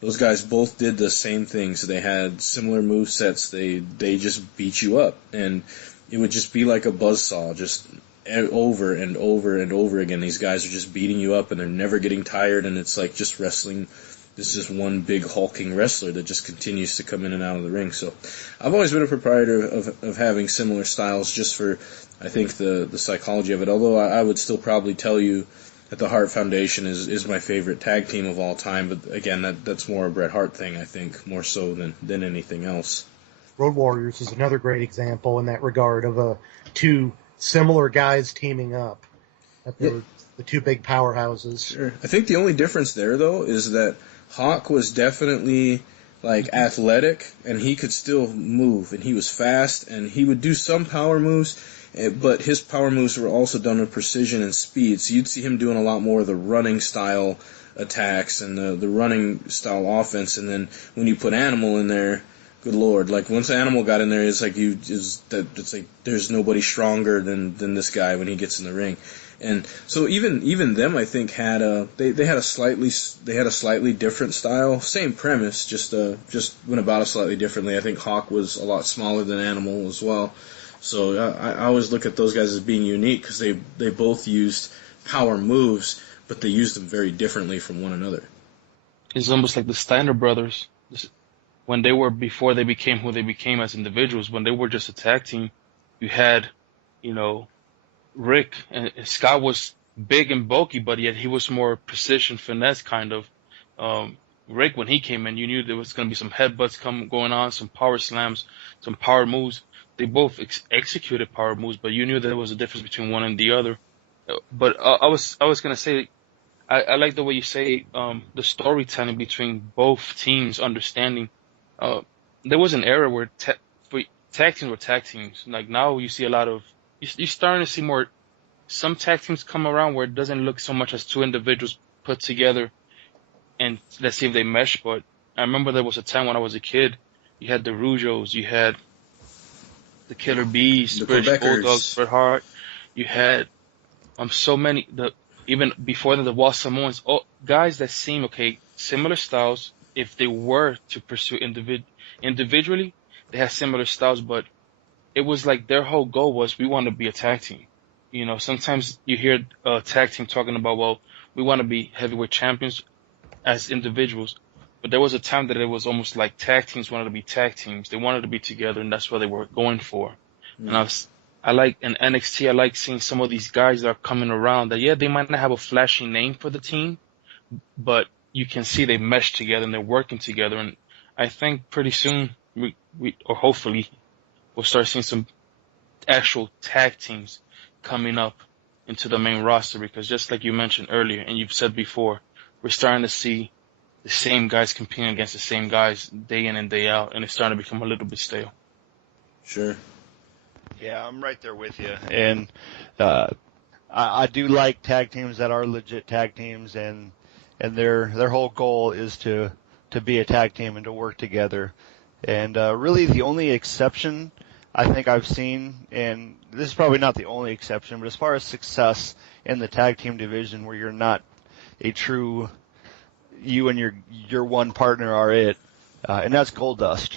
those guys both did the same things. They had similar move sets. They just beat you up. And it would just be like a buzzsaw, just over and over and over again. These guys are just beating you up and they're never getting tired, and it's like just wrestling this is one big hulking wrestler that just continues to come in and out of the ring. So I've always been a proprietor of having similar styles just for, I think, the psychology of it. Although I would still probably tell you that the Hart Foundation is my favorite tag team of all time. But again, that's more a Bret Hart thing, I think, more so than anything else. Road Warriors is another great example in that regard of two similar guys teaming up. The two big powerhouses. Sure. I think the only difference there, though, is that Hawk was definitely like athletic, and he could still move, and he was fast, and he would do some power moves, but his power moves were also done with precision and speed. So you'd see him doing a lot more of the running style attacks and the running style offense. And then when you put Animal in there, good Lord, like once Animal got in there, it's like it's like there's nobody stronger than this guy when he gets in the ring. And so even them, I think, had they had a slightly different style, same premise, just went about it slightly differently. I think Hawk was a lot smaller than Animal as well. So I always look at those guys as being unique because they both used power moves, but they used them very differently from one another. It's almost like the Steiner brothers. When they were, before they became who they became as individuals, when they were just a tag team, you had, Rick, and Scott was big and bulky, but yet he was more precision, finesse kind of. Rick, when he came in, you knew there was going to be some headbutts going on, some power slams, some power moves. They both executed power moves, but you knew there was a difference between one and the other. But I was going to say, I like the way you say the storytelling between both teams, understanding. There was an era where tag teams were tag teams. Like now you see a lot of, you're starting to see more, some tag teams come around where it doesn't look so much as two individuals put together and let's see if they mesh. But I remember there was a time when I was a kid, you had the Rougeos, you had the Killer Bees, the British Bulldogs, Bret Hart, you had so many, even before the Wall Samoans, guys that seem similar styles. If they were to pursue individually, they had similar styles, but it was like their whole goal was, we want to be a tag team. Sometimes you hear a tag team talking about, well, we want to be heavyweight champions as individuals. But there was a time that it was almost like tag teams wanted to be tag teams. They wanted to be together, and that's what they were going for. Mm. And I like in NXT, I like seeing some of these guys that are coming around that, yeah, they might not have a flashy name for the team, but you can see they mesh together and they're working together. And I think pretty soon or hopefully we'll start seeing some actual tag teams coming up into the main roster, because just like you mentioned earlier and you've said before, we're starting to see the same guys competing against the same guys day in and day out, and it's starting to become a little bit stale. Sure. Yeah, I'm right there with you. And I do like tag teams that are legit tag teams, and their whole goal is to be a tag team and to work together. And really the only exception I think I've seen, and this is probably not the only exception, but as far as success in the tag team division where you're not a true, you and your one partner are it, and that's Goldust.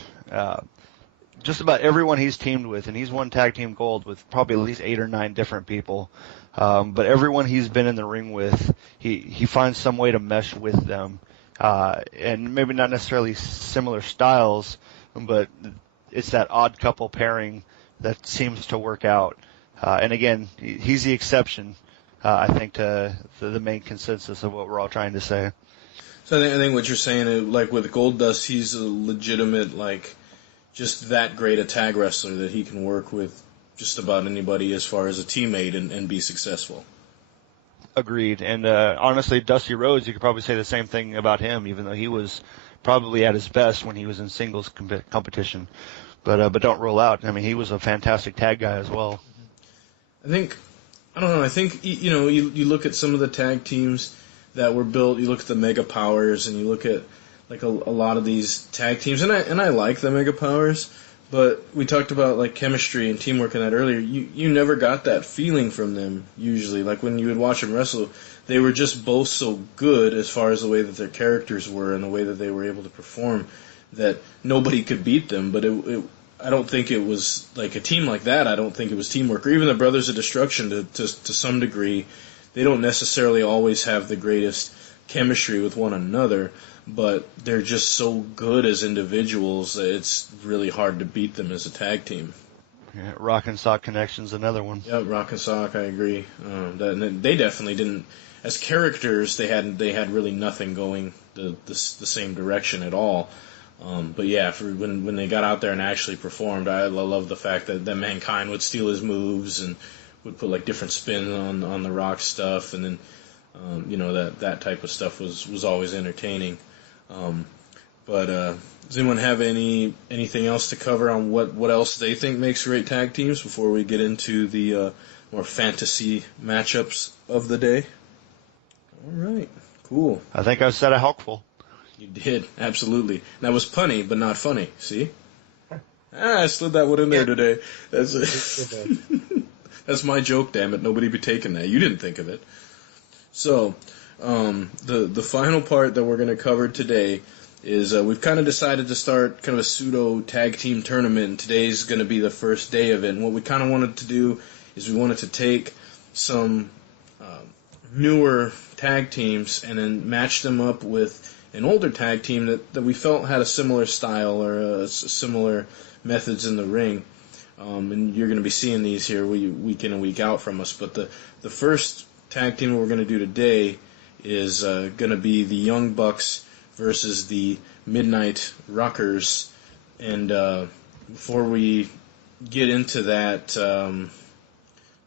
Just about everyone he's teamed with, and he's won tag team gold with probably at least 8 or 9 different people. But everyone he's been in the ring with, he finds some way to mesh with them. And maybe not necessarily similar styles, but it's that odd couple pairing that seems to work out. And again, he's the exception, I think, to the main consensus of what we're all trying to say. So I think what you're saying, like with Goldust, he's a legitimate, just that great a tag wrestler that he can work with just about anybody as far as a teammate and be successful. Agreed. And honestly, Dusty Rhodes, you could probably say the same thing about him, even though he was probably at his best when he was in singles competition. But don't rule out. I mean, he was a fantastic tag guy as well. I think you look at some of the tag teams that were built. You look at the Mega Powers, and you look at a lot of these tag teams, and I like the Mega Powers. But we talked about chemistry and teamwork and that earlier. You never got that feeling from them usually. Like when you would watch them wrestle, they were just both so good as far as the way that their characters were and the way that they were able to perform that nobody could beat them. But I don't think it was like a team like that. I don't think it was teamwork. Or even the Brothers of Destruction to some degree, they don't necessarily always have the greatest chemistry with one another. but they're just so good as individuals that it's really hard to beat them as a tag team. Yeah, Rock and Sock Connection's another one. Yeah, Rock and Sock, I agree. They definitely didn't, as characters, they had really nothing going the same direction at all. But yeah, when they got out there and actually performed, I love the fact that Mankind would steal his moves and would put like different spin on the Rock stuff, and then that type of stuff was always entertaining. But does anyone have anything else to cover on what else they think makes great tag teams before we get into the more fantasy matchups of the day? All right, cool. I think I said a helpful. You did, absolutely. That was punny, but not funny. See? I slid that one in there today. That's my joke, damn it. Nobody be taking that. You didn't think of it. So, the final part that we're going to cover today is we've kind of decided to start kind of a pseudo tag team tournament, and today's going to be the first day of it. And what we kind of wanted to do is we wanted to take some newer tag teams and then match them up with an older tag team that we felt had a similar style or similar methods in the ring. And you're going to be seeing these here week in and week out from us. But the first tag team we're going to do today is going to be the Young Bucks versus the Midnight Rockers. And before we get into that,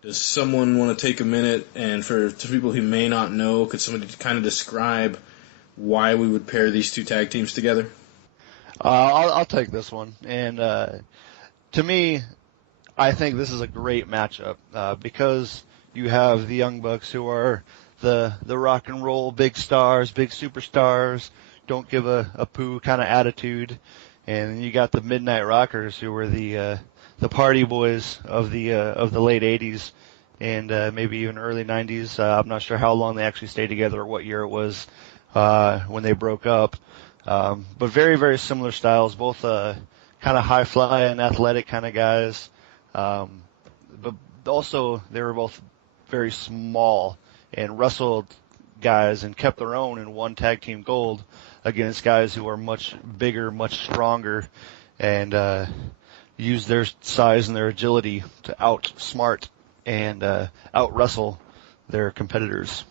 does someone want to take a minute and to people who may not know, could somebody kind of describe why we would pair these two tag teams together? I'll take this one. And to me, I think this is a great matchup because you have the Young Bucks, who are the rock and roll big stars, big superstars, don't give a poo kind of attitude, and you got the Midnight Rockers, who were the party boys of the late '80s and maybe even early '90s. I'm not sure how long they actually stayed together or what year it was when they broke up. But very, very similar styles, both kind of high fly and athletic kind of guys. But also they were both very small and wrestled guys and kept their own and won tag team gold against guys who are much bigger, much stronger, and used their size and their agility to outsmart and out-wrestle their competitors.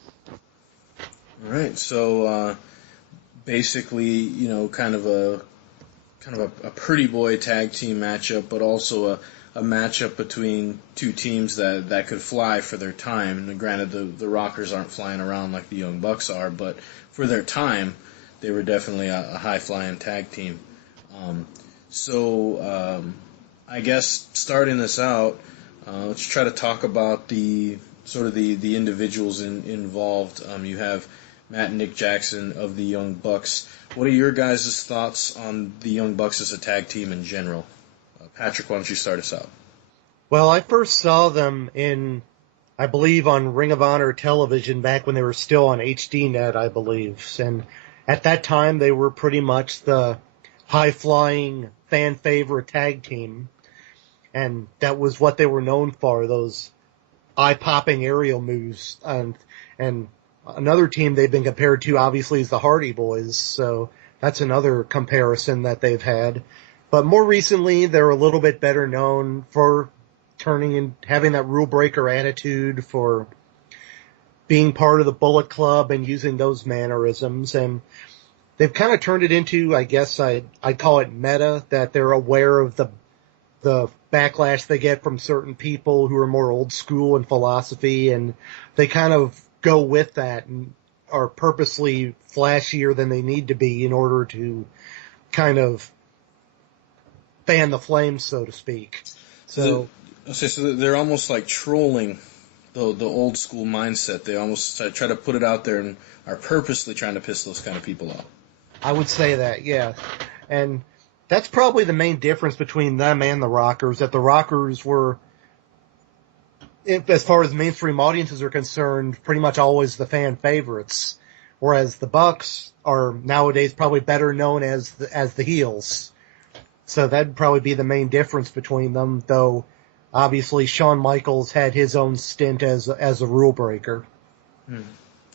All right, so basically, kind of a pretty boy tag team matchup, but also a matchup between two teams that could fly for their time. And granted, the Rockers aren't flying around like the Young Bucks are, but for their time, they were definitely a high-flying tag team. I guess starting this out, let's try to talk about the individuals involved. You have Matt and Nick Jackson of the Young Bucks. What are your guys' thoughts on the Young Bucks as a tag team in general? Patrick, why don't you start us out? Well, I first saw them I believe, on Ring of Honor television back when they were still on HDNet, I believe. And at that time, they were pretty much the high-flying, fan-favorite tag team. And that was what they were known for, those eye-popping aerial moves. And another team they've been compared to, obviously, is the Hardy Boys. So that's another comparison that they've had. But more recently, they're a little bit better known for turning and having that rule breaker attitude, for being part of the Bullet Club and using those mannerisms. And they've kind of turned it into, I guess I'd call it meta, that they're aware of the backlash they get from certain people who are more old school in philosophy, and they kind of go with that and are purposely flashier than they need to be in order to kind of fan the flames, so to speak. So they're almost like trolling the old school mindset. They almost try to put it out there and are purposely trying to piss those kind of people off. I would say that, yeah. And that's probably the main difference between them and the Rockers, that the Rockers were, as far as mainstream audiences are concerned, pretty much always the fan favorites, whereas the Bucks are nowadays probably better known as the heels. So that'd probably be the main difference between them, though obviously Shawn Michaels had his own stint as a rule breaker.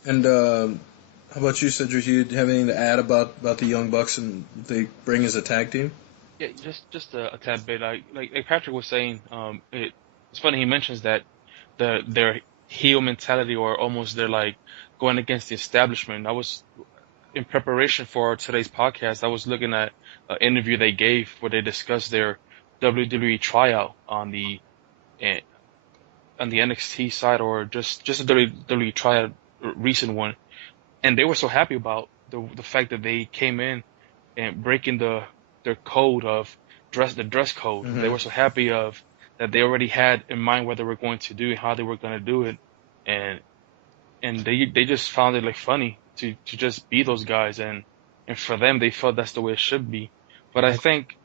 And How about you, Cedric? You have anything to add about the Young Bucks and they bring as a tag team? Yeah, just a tad bit. Like Patrick was saying, it's funny he mentions that their heel mentality, or almost they're like going against the establishment. I was in preparation for today's podcast. I was looking at an interview they gave where they discussed their WWE tryout eh, on the NXT side, or just a WWE tryout, recent one, and they were so happy about the fact that they came in and breaking their code of the dress code. They were so happy of that they already had in mind what they were going to do and how they were going to do it, and they just found it like funny to just be those guys, and for them they felt that's the way it should be. But I think,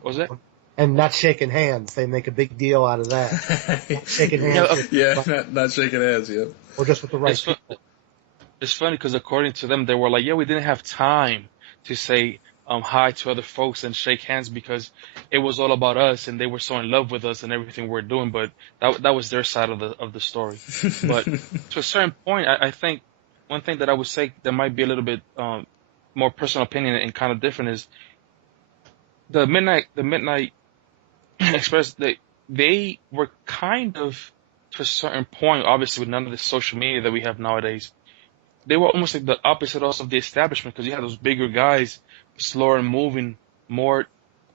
what was that? And not shaking hands. They make a big deal out of that. Not shaking hands. Not shaking hands, yeah. Or just with the right people. It's funny because according to them, they were like, yeah, we didn't have time to say hi to other folks and shake hands because it was all about us and they were so in love with us and everything we're doing. But that was their side of the story. But to a certain point, I think one thing that I would say that might be a little bit more personal opinion and kind of different is the Midnight Express. They were kind of, to a certain point, obviously with none of the social media that we have nowadays, they were almost like the opposite also of the establishment, because you had those bigger guys, slower and moving, more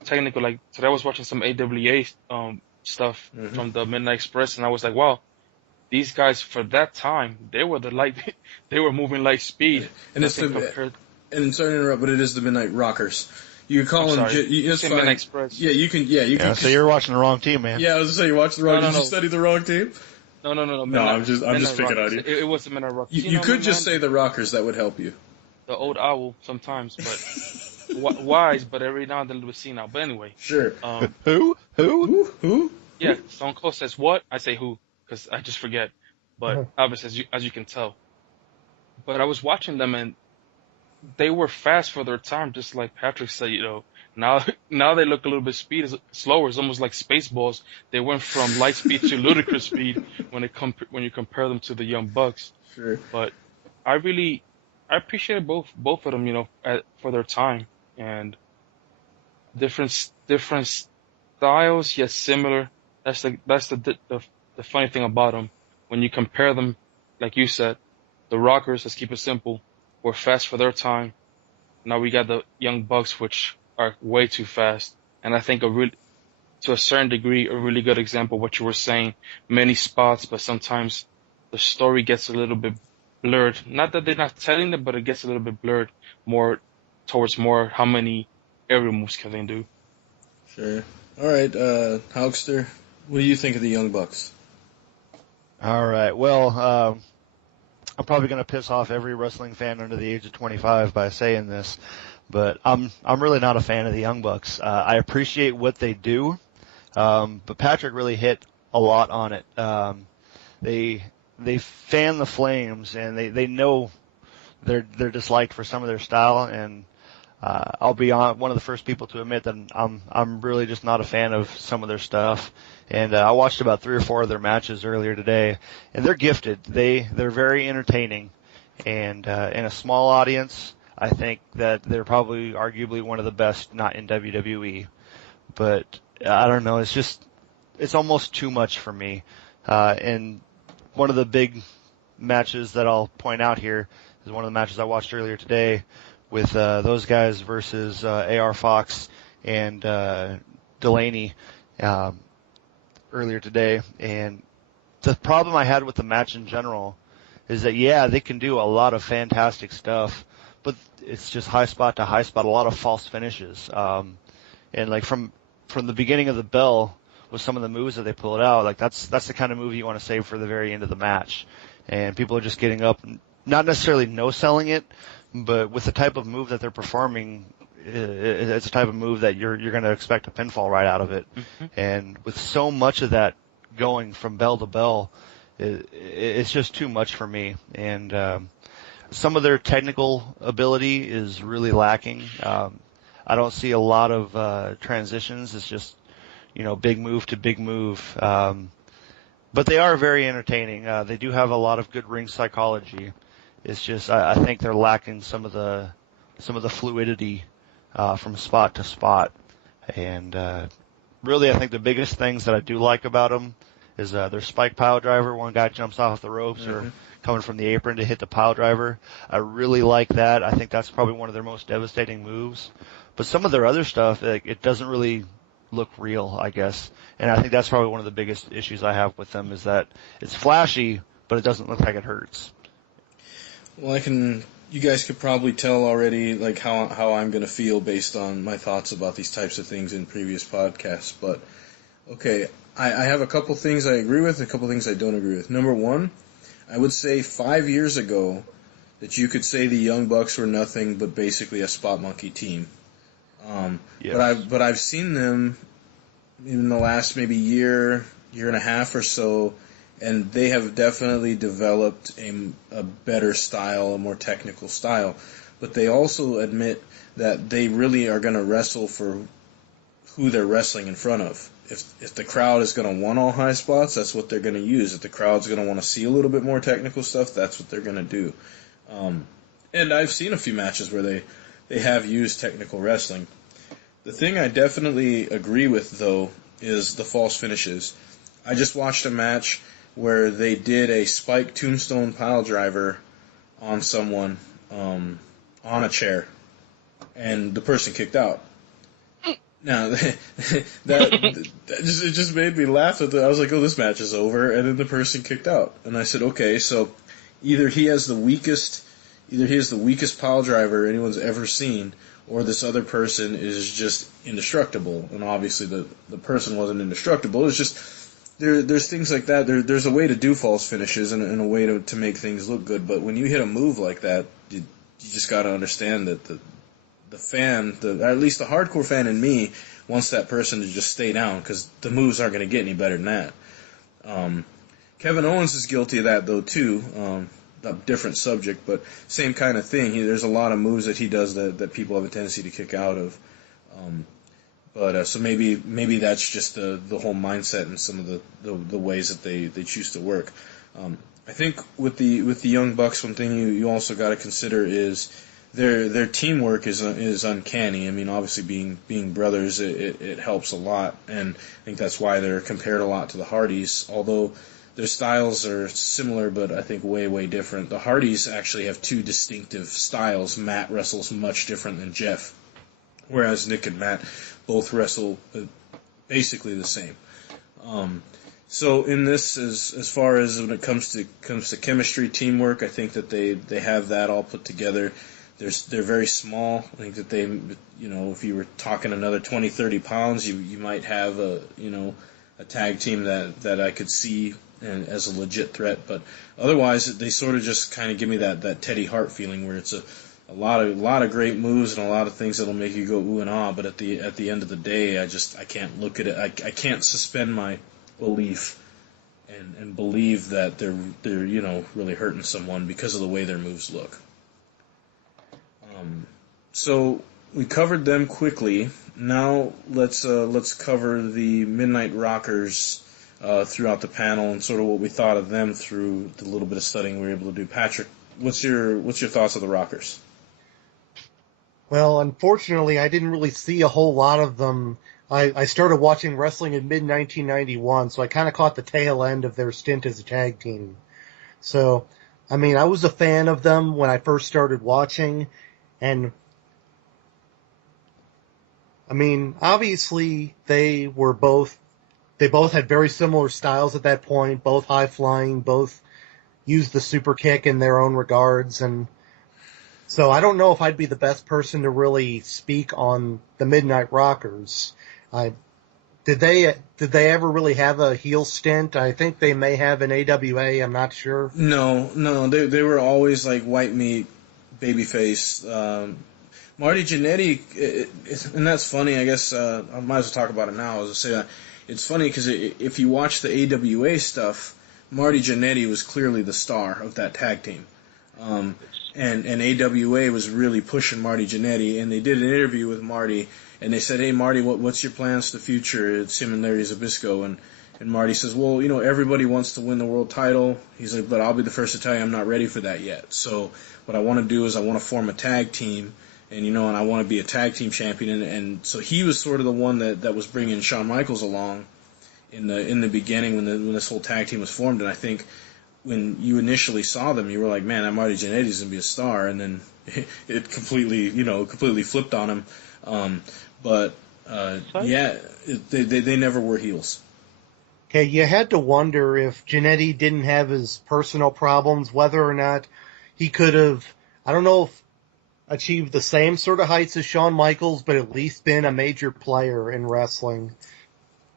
technical. Like today I was watching some AWA stuff from the Midnight Express, and I was like, wow, these guys for that time, they were they were moving light speed. And it's and sorry to interrupt, but it is the Midnight Rockers. You can call them. It's fine. Midnight Express. Yeah, you can. Yeah, you can. So you're watching the wrong team, man. Yeah, I was gonna say you watched the wrong. Did you study the wrong team? No. No, I'm just picking on you. It was the Midnight Rockers. You could just say the Rockers. That would help you. The old owl sometimes, but wise, but every now and then a little bit senile. But anyway. Sure. Who? Yeah, Stone Cold says what? I say who, because I just forget. But obviously, as you can tell. But I was watching them, and they were fast for their time, just like Patrick said. Now they look a little bit slower. It's almost like Spaceballs. They went from light speed to ludicrous speed when you compare them to the Young Bucks. Sure. But I appreciate both of them, for their time, and different styles yet similar. That's the funny thing about them. When you compare them, like you said, the Rockers, let's keep it simple, were fast for their time. Now we got the Young Bucks, which are way too fast. And I think to a certain degree, a really good example of what you were saying, many spots, but sometimes the story gets a little bit blurred. Not that they're not telling it, but it gets a little bit blurred more towards how many aerial moves can they do. Sure. All right, Hulkster, what do you think of the Young Bucks? All right. Well, I'm probably going to piss off every wrestling fan under the age of 25 by saying this, but I'm really not a fan of the Young Bucks. I appreciate what they do, but Patrick really hit a lot on it. They fan the flames, and they know they're disliked for some of their style, and I'll be one of the first people to admit that I'm really just not a fan of some of their stuff. And I watched about 3 or 4 of their matches earlier today, and they're gifted. They're very entertaining, and in a small audience, I think that they're probably arguably one of the best, not in WWE. But I don't know, it's almost too much for me. And one of the big matches that I'll point out here is one of the matches I watched earlier today with those guys versus AR Fox and Delaney earlier today. And the problem I had with the match in general is that, yeah, they can do a lot of fantastic stuff, but it's just high spot to high spot, a lot of false finishes. And like from the beginning of the bell with some of the moves that they pulled out, like that's the kind of move you want to save for the very end of the match. And people are just getting up, not necessarily no-selling it, but with the type of move that they're performing, it's a type of move that you're going to expect a pinfall right out of it. Mm-hmm. And with so much of that going from bell to bell, it's just too much for me. And some of their technical ability is really lacking. I don't see a lot of transitions. It's just, big move to big move. But they are very entertaining. They do have a lot of good ring psychology. It's just I think they're lacking some of the fluidity from spot to spot, and really I think the biggest things that I do like about them is their spike pile driver. One guy jumps off the ropes or coming from the apron to hit the pile driver. I really like that. I think that's probably one of their most devastating moves. But some of their other stuff, it doesn't really look real, I guess. And I think that's probably one of the biggest issues I have with them is that it's flashy, but it doesn't look like it hurts. Well, you guys could probably tell already, like, how I'm going to feel based on my thoughts about these types of things in previous podcasts. But, okay, I have a couple things I agree with, a couple things I don't agree with. Number one, I would say 5 years ago that you could say the Young Bucks were nothing but basically a spot monkey team. Yes. But I've seen them in the last maybe year and a half or so, and they have definitely developed a better style, a more technical style. But they also admit that they really are going to wrestle for who they're wrestling in front of. If the crowd is going to want all high spots, that's what they're going to use. If the crowd's going to want to see a little bit more technical stuff, that's what they're going to do. And I've seen a few matches where they have used technical wrestling. The thing I definitely agree with, though, is the false finishes. I just watched a match where they did a spike tombstone pile driver on someone on a chair, and the person kicked out. Now, it just made me laugh. I was like, oh, this match is over, and then the person kicked out. And I said, okay, so either he has the weakest pile driver anyone's ever seen, or this other person is just indestructible. And obviously the person wasn't indestructible. It's just there's things like that. There's a way to do false finishes and a way to make things look good. But when you hit a move like that, you just got to understand that the fan, at least the hardcore fan in me, wants that person to just stay down because the moves aren't going to get any better than that. Kevin Owens is guilty of that though too. A different subject, but same kind of thing. There's a lot of moves that he does that people have a tendency to kick out of. So maybe that's just the whole mindset and some of the ways that they choose to work. I think with the Young Bucks, one thing you also got to consider is their teamwork is uncanny. I mean, obviously being brothers, it helps a lot, and I think that's why they're compared a lot to the Hardys, although their styles are similar, but I think way, way different. The Hardys actually have two distinctive styles. Matt wrestles much different than Jeff, whereas Nick and Matt both wrestle basically the same. So in this, as far as when it comes to chemistry, teamwork, I think that they have that all put together. They're very small. I think that they, if you were talking another 20, 30 pounds, you might have a tag team that I could see and as a legit threat, but otherwise they sort of just kind of give me that Teddy Hart feeling where it's a lot of great moves and a lot of things that'll make you go ooh and ah, but at the end of the day, I can't look at it. I can't suspend my belief and believe that they're really hurting someone because of the way their moves look. So we covered them quickly. Now let's cover the Midnight Rockers throughout the panel and sort of what we thought of them through the little bit of studying we were able to do. Patrick, what's your thoughts of the Rockers? Well, unfortunately, I didn't really see a whole lot of them. I started watching wrestling in mid-1991, so I kind of caught the tail end of their stint as a tag team. So, I mean, I was a fan of them when I first started watching, and I mean, obviously they both had very similar styles at that point, both high-flying, both used the super kick in their own regards, and so I don't know if I'd be the best person to really speak on the Midnight Rockers. Did they ever really have a heel stint? I think they may have an AWA, I'm not sure. No, they were always like white meat, babyface. Marty Jannetty, and that's funny, I guess, I might as well talk about it now, as I say that. It's funny because if you watch the AWA stuff, Marty Jannetty was clearly the star of that tag team. And AWA was really pushing Marty Jannetty, and they did an interview with Marty, and they said, hey, Marty, what's your plans for the future? It's him and Larry Zbyszko, and And Marty says, well, everybody wants to win the world title. He's like, but I'll be the first to tell you I'm not ready for that yet. So what I want to do is I want to form a tag team, and and I want to be a tag team champion. And so he was sort of the one that was bringing Shawn Michaels along in the beginning when this whole tag team was formed. And I think when you initially saw them, you were like, man, that Marty Jannetty's gonna be a star. And then it completely flipped on him. They never were heels. Okay, you had to wonder if Jannetty didn't have his personal problems, whether or not he could have, I don't know if achieved the same sort of heights as Shawn Michaels, but at least been a major player in wrestling.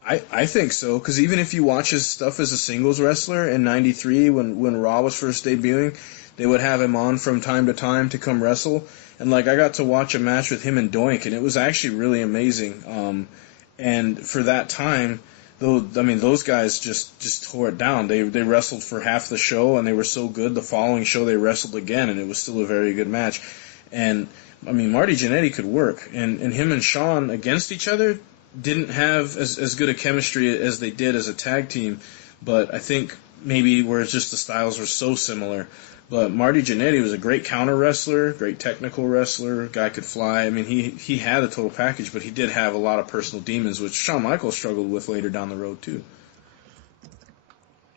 I think so, because even if you watch his stuff as a singles wrestler in '93 when Raw was first debuting, they would have him on from time to time to come wrestle. And I got to watch a match with him and Doink, and it was actually really amazing. And for that time, those guys just tore it down. They wrestled for half the show, and they were so good. The following show, they wrestled again, and it was still a very good match. And Marty Jannetty could work, and him and Shawn against each other didn't have as good a chemistry as they did as a tag team. But I think maybe where it's just the styles were so similar. But Marty Jannetty was a great counter wrestler, great technical wrestler, guy could fly. He had a total package, but he did have a lot of personal demons, which Shawn Michaels struggled with later down the road, too.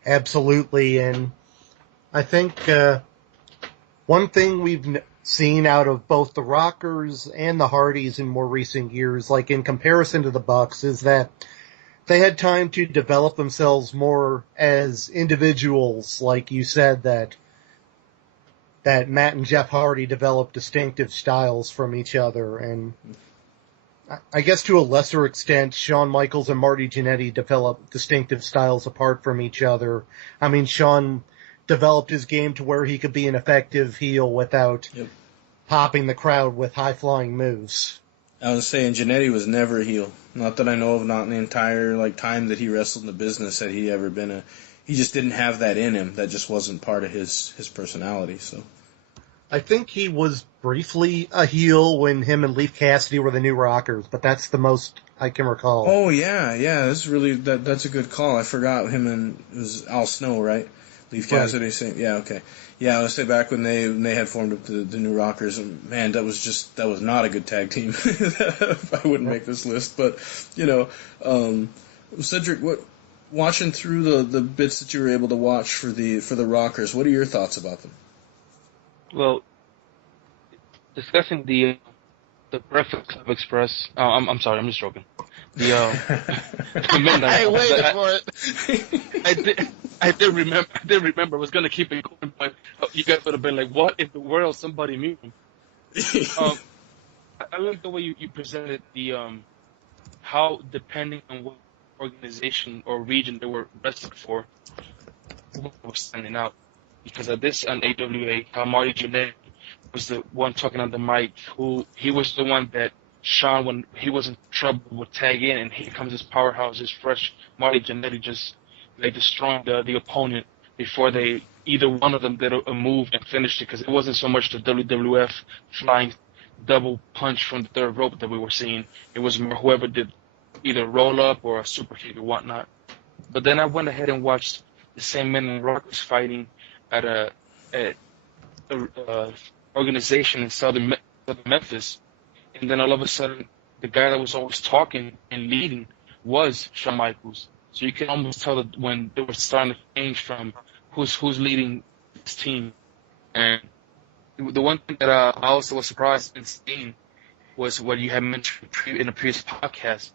Absolutely, and I think one thing we've seen out of both the Rockers and the Hardys in more recent years, like in comparison to the Bucks, is that they had time to develop themselves more as individuals. Like you said, that Matt and Jeff Hardy developed distinctive styles from each other, and I guess to a lesser extent, Shawn Michaels and Marty Jannetty developed distinctive styles apart from each other. Shawn developed his game to where he could be an effective heel without popping the crowd with high-flying moves. I was saying Jannetty was never a heel. Not that I know of, not in the entire time that he wrestled in the business had he ever been he just didn't have that in him. That just wasn't part of his personality, so. I think he was briefly a heel when him and Leif Cassidy were the New Rockers, but that's the most I can recall. Oh, yeah, that's really, that's a good call. I forgot him and, it was Al Snow, right? Leif Cassidy, right. Yeah, okay. Yeah, I would say back when they had formed up the New Rockers, man, that was not a good tag team. I wouldn't make this list, but, Cedric, watching through the bits that you were able to watch for the Rockers, what are your thoughts about them? Well, discussing the Breakfast Club Express. I'm sorry, I'm just joking. The midnight. I waited for it. I did remember. I was gonna keep it going, but you guys would have been like, "What in the world?" Somebody mute him. I like the way you presented the how depending on what organization or region they were wrestling for, who was standing out. Because at this on AWA, Marty Jannetty was the one talking on the mic. He was the one that Shawn, when he was in trouble, would tag in, and here comes this powerhouse, this fresh Marty Jannetty, just destroying the opponent before either one of them did a move and finished it. Because it wasn't so much the WWF flying double punch from the third rope that we were seeing. It was more whoever did either roll up or a super kick or whatnot. But then I went ahead and watched the same men and Rockers fighting at a organization in southern Memphis, and then all of a sudden, the guy that was always talking and leading was Shawn Michaels. So you can almost tell that when they were starting to change from who's leading this team. And the one thing that I also was surprised in seeing was what you had mentioned in a previous podcast,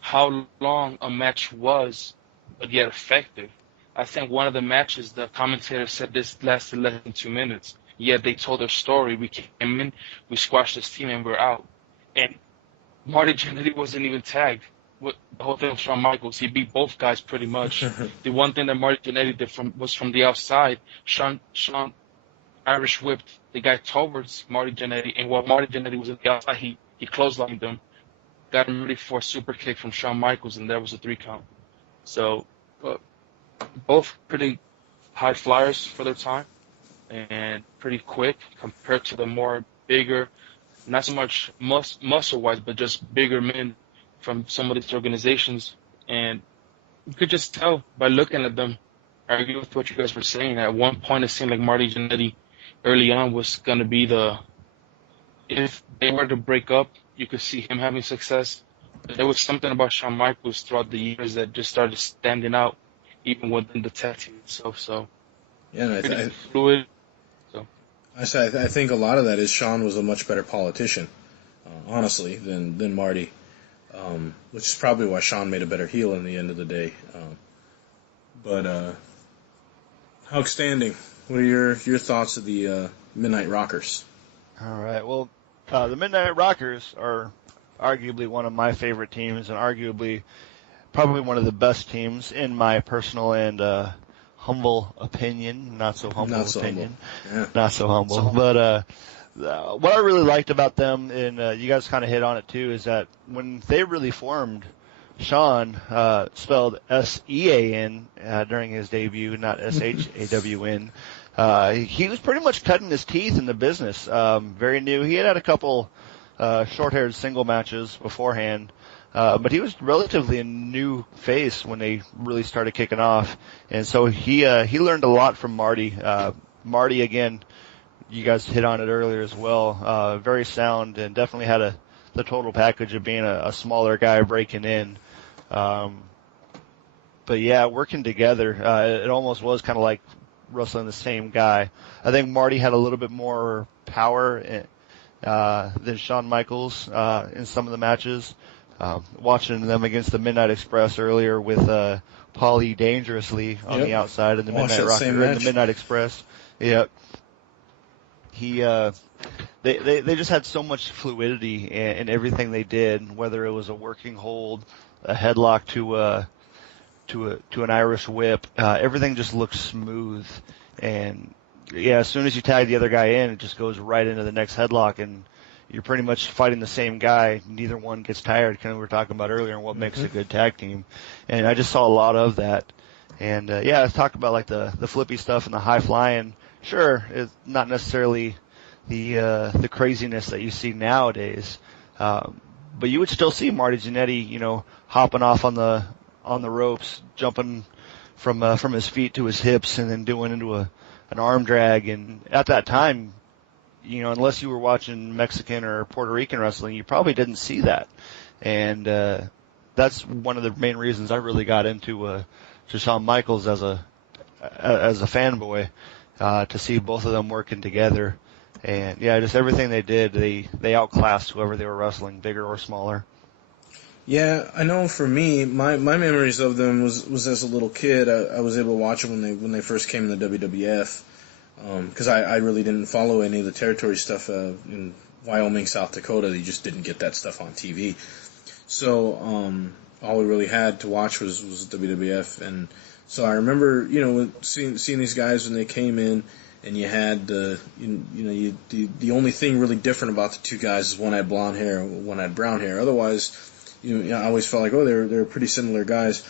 how long a match was, but yet effective. I think one of the matches, the commentator said this lasted less than 2 minutes. Yet they told their story. We came in, we squashed this team, and we're out. And Marty Jannetty wasn't even tagged. The whole thing was Shawn Michaels. He beat both guys pretty much. The one thing that Marty Jannetty did was from the outside. Shawn Irish whipped the guy towards Marty Jannetty, and while Marty Jannetty was on the outside, he clotheslined him, got him ready for a super kick from Shawn Michaels, and there was a 3 count. So, both pretty high flyers for their time and pretty quick compared to the more bigger, not so much muscle-wise, but just bigger men from some of these organizations. And you could just tell by looking at them. I agree with what you guys were saying. At one point, it seemed like Marty Jannetty early on was going to be if they were to break up, you could see him having success. But there was something about Shawn Michaels throughout the years that just started standing out, even within the tag team itself. So, Yeah, and pretty fluid. So, I think a lot of that is Shawn was a much better politician, honestly, than Marty, which is probably why Shawn made a better heel in the end of the day. But outstanding. What are your thoughts of the Midnight Rockers? All right. Well, the Midnight Rockers are arguably one of my favorite teams, and arguably probably one of the best teams in my personal and humble opinion. Not so humble opinion. Yeah. Not so humble. But what I really liked about them, and you guys kind of hit on it too, is that when they really formed, Shawn, spelled S-E-A-N during his debut, not S-H-A-W-N. He was pretty much cutting his teeth in the business. Very new. He had a couple short-haired single matches beforehand, but he was relatively a new face when they really started kicking off. And so he learned a lot from Marty. Marty, again, you guys hit on it earlier as well. Very sound and definitely had the total package of being a smaller guy breaking in. But yeah, working together, it almost was kind of like wrestling the same guy. I think Marty had a little bit more power than Shawn Michaels in some of the matches. Watching them against the Midnight Express earlier with Paulie Dangerously on the outside and the Midnight Rocker and the Midnight Express. Yep. They just had so much fluidity in everything they did, whether it was a working hold, a headlock to an Irish whip. Everything just looked smooth, and yeah, as soon as you tag the other guy in, it just goes right into the next headlock, and you're pretty much fighting the same guy. Neither one gets tired, kind of we were talking about earlier, and what makes a good tag team. And I just saw a lot of that. And yeah, I talked about like the flippy stuff and the high flying. Sure, it's not necessarily the craziness that you see nowadays, but you would still see Marty Jannetty, hopping off on the ropes, jumping from his feet to his hips, and then doing into an arm drag. And at that time, unless you were watching Mexican or Puerto Rican wrestling, you probably didn't see that. And that's one of the main reasons I really got into Shawn Michaels as a fanboy, to see both of them working together. And yeah, just everything they did, they outclassed whoever they were wrestling, bigger or smaller. Yeah, I know. For me, my memories of them was as a little kid. I was able to watch them when they first came in the WWF, because I really didn't follow any of the territory stuff in Wyoming, South Dakota. You just didn't get that stuff on TV. So all we really had to watch was WWF, and so I remember seeing these guys when they came in. And you had the only thing really different about the two guys is one had blonde hair, one had brown hair. Otherwise, I always felt like they're pretty similar guys.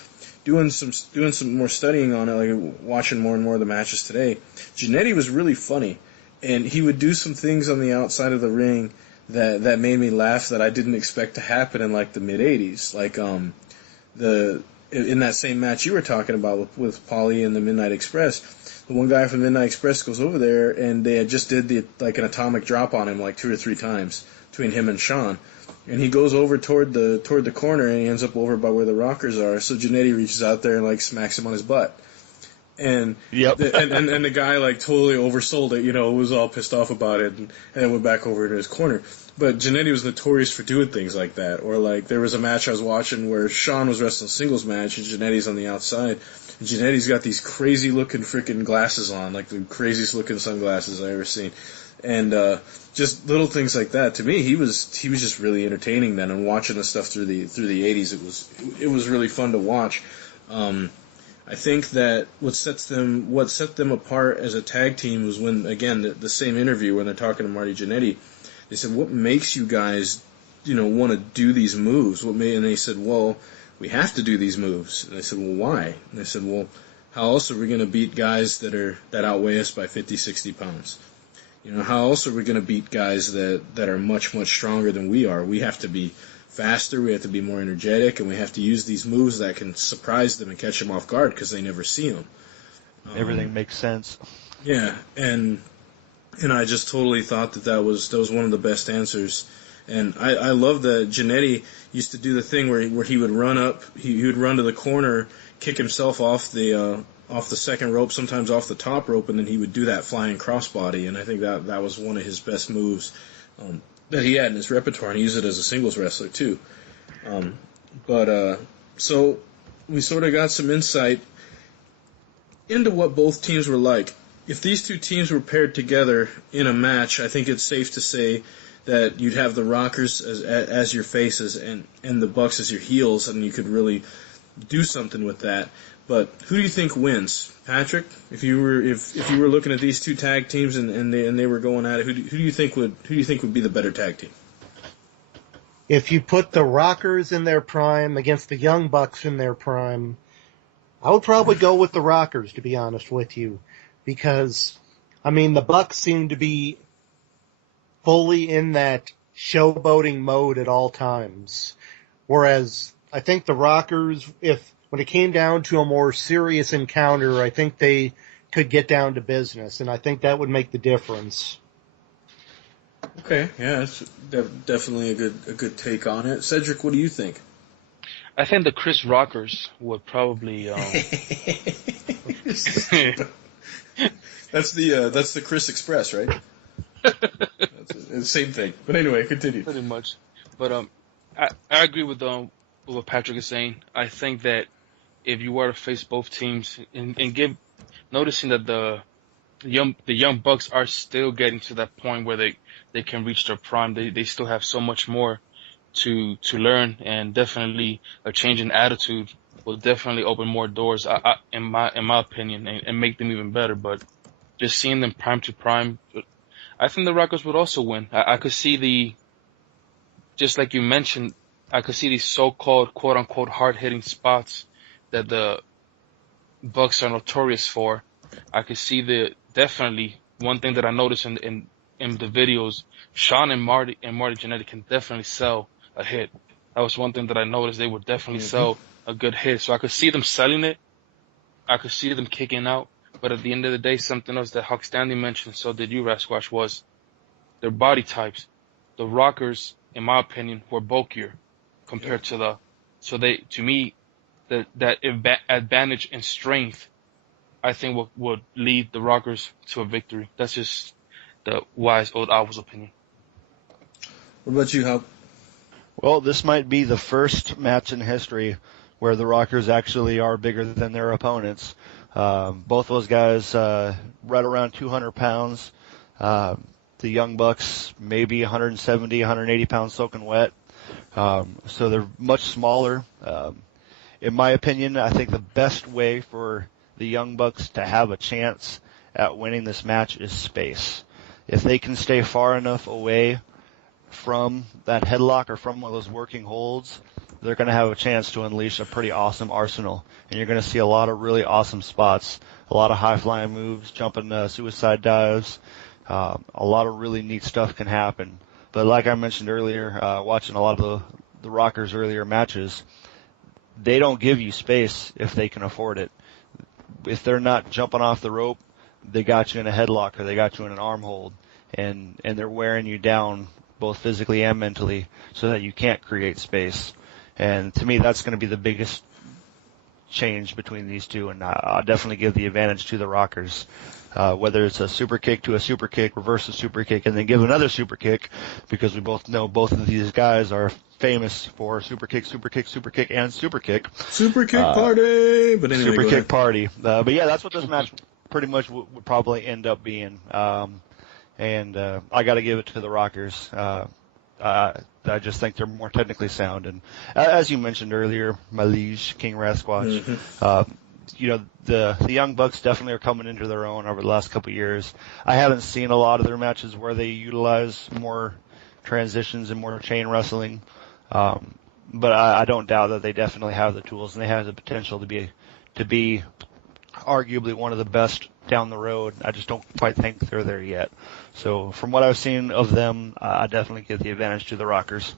Doing some more studying on it, like watching more and more of the matches today. Jannetty was really funny, and he would do some things on the outside of the ring that made me laugh that I didn't expect to happen in like the mid '80s, like in that same match you were talking about with Paulie and the Midnight Express. The one guy from Midnight Express goes over there, and they had just did an atomic drop on him like 2 or 3 times between him and Shawn. And he goes over toward the corner, and he ends up over by where the Rockers are. So Jannetty reaches out there and like smacks him on his butt. And and the guy like totally oversold it, was all pissed off about it, and then went back over to his corner. But Jannetty was notorious for doing things like that. Or like there was a match I was watching where Shawn was wrestling a singles match, and Jannetty's on the outside. And Jannetty's got these crazy looking freaking glasses on, like the craziest looking sunglasses I ever seen. And just little things like that. To me, he was just really entertaining then. And watching the stuff through the 80s, it was really fun to watch. I think that what set them apart as a tag team was when, again, the same interview when they're talking to Marty Jannetty, they said, "What makes you guys, want to do these moves?" And they said, "Well, we have to do these moves." And I said, "Well, why?" And they said, "Well, how else are we going to beat guys that outweigh us by 50, 60 pounds? How else are we going to beat guys that are much, much stronger than we are? We have to be faster, we have to be more energetic, and we have to use these moves that can surprise them and catch them off guard because they never see them. Everything makes sense. Yeah, and I just totally thought that was one of the best answers. And I love that Jannetty used to do the thing where he would run up, he would run to the corner, kick himself off the second rope, sometimes off the top rope, and then he would do that flying crossbody. And I think that was one of his best moves that he had in his repertoire, and he used it as a singles wrestler too. So we sort of got some insight into what both teams were like. If these two teams were paired together in a match, I think it's safe to say that you'd have the Rockers as your faces and the Bucks as your heels, and you could really do something with that. But who do you think wins, Patrick? If you were looking at these two tag teams and they were going at it, who do you think would be the better tag team? If you put the Rockers in their prime against the Young Bucks in their prime, I would probably go with the Rockers, to be honest with you, because the Bucks seem to be fully in that showboating mode at all times. Whereas I think the Rockers, when it came down to a more serious encounter, I think they could get down to business, and I think that would make the difference. Okay, yeah, that's definitely a good take on it. Cedric, what do you think? I think the Chris Rockers would probably. That's the Chris Express, right? It's the same thing. But anyway, continue. Pretty much. But I agree with what Patrick is saying. I think that if you were to face both teams and noticing that the young Bucks are still getting to that point where they can reach their prime. They still have so much more to learn, and definitely a change in attitude will definitely open more doors, in my opinion, and make them even better. But just seeing them prime to prime, I think the Rockers would also win. I could see just like you mentioned, I could see these so-called quote-unquote hard-hitting spots that the Bucks are notorious for. I could see definitely one thing that I noticed in the videos, Sean and Marty Jannetty can definitely sell a hit. That was one thing that I noticed. They would definitely sell a good hit. So I could see them selling it. I could see them kicking out. But at the end of the day, something else that Huck Stanley mentioned, so did you, Rasquash, was their body types. The Rockers, in my opinion, were bulkier compared to to me, that advantage in strength, I think would lead the Rockers to a victory. That's just the wise old owl's opinion. What about you, Hal? Well, this might be the first match in history where the Rockers actually are bigger than their opponents. Both those guys right around 200 pounds. The Young Bucks maybe 170, 180 pounds soaking wet. So they're much smaller. In my opinion, I think the best way for the Young Bucks to have a chance at winning this match is space. If they can stay far enough away from that headlock or from one of those working holds, they're going to have a chance to unleash a pretty awesome arsenal. And you're going to see a lot of really awesome spots, a lot of high-flying moves, jumping suicide dives. A lot of really neat stuff can happen. But like I mentioned earlier, watching a lot of the Rockers' earlier matches, they don't give you space if they can afford it. If they're not jumping off the rope, they got you in a headlock or they got you in an arm hold, and they're wearing you down both physically and mentally so that you can't create space. And to me, that's going to be the biggest change between these two, and I'll definitely give the advantage to the Rockers. Whether it's a super kick to a super kick, reverse a super kick, and then give another super kick, because we both know both of these guys are famous for super kick, super kick, super kick, and super kick. Super kick party! But anyway, super kick party. But yeah, that's what this match pretty much would probably end up being. And I got to give it to the Rockers. I just think they're more technically sound. And as you mentioned earlier, Malige, King Rasquatch, the Young Bucks definitely are coming into their own over the last couple of years. I haven't seen a lot of their matches where they utilize more transitions and more chain wrestling. But I don't doubt that they definitely have the tools and they have the potential to be arguably one of the best down the road. I just don't quite think they're there yet. So from what I've seen of them, I definitely give the advantage to the Rockers.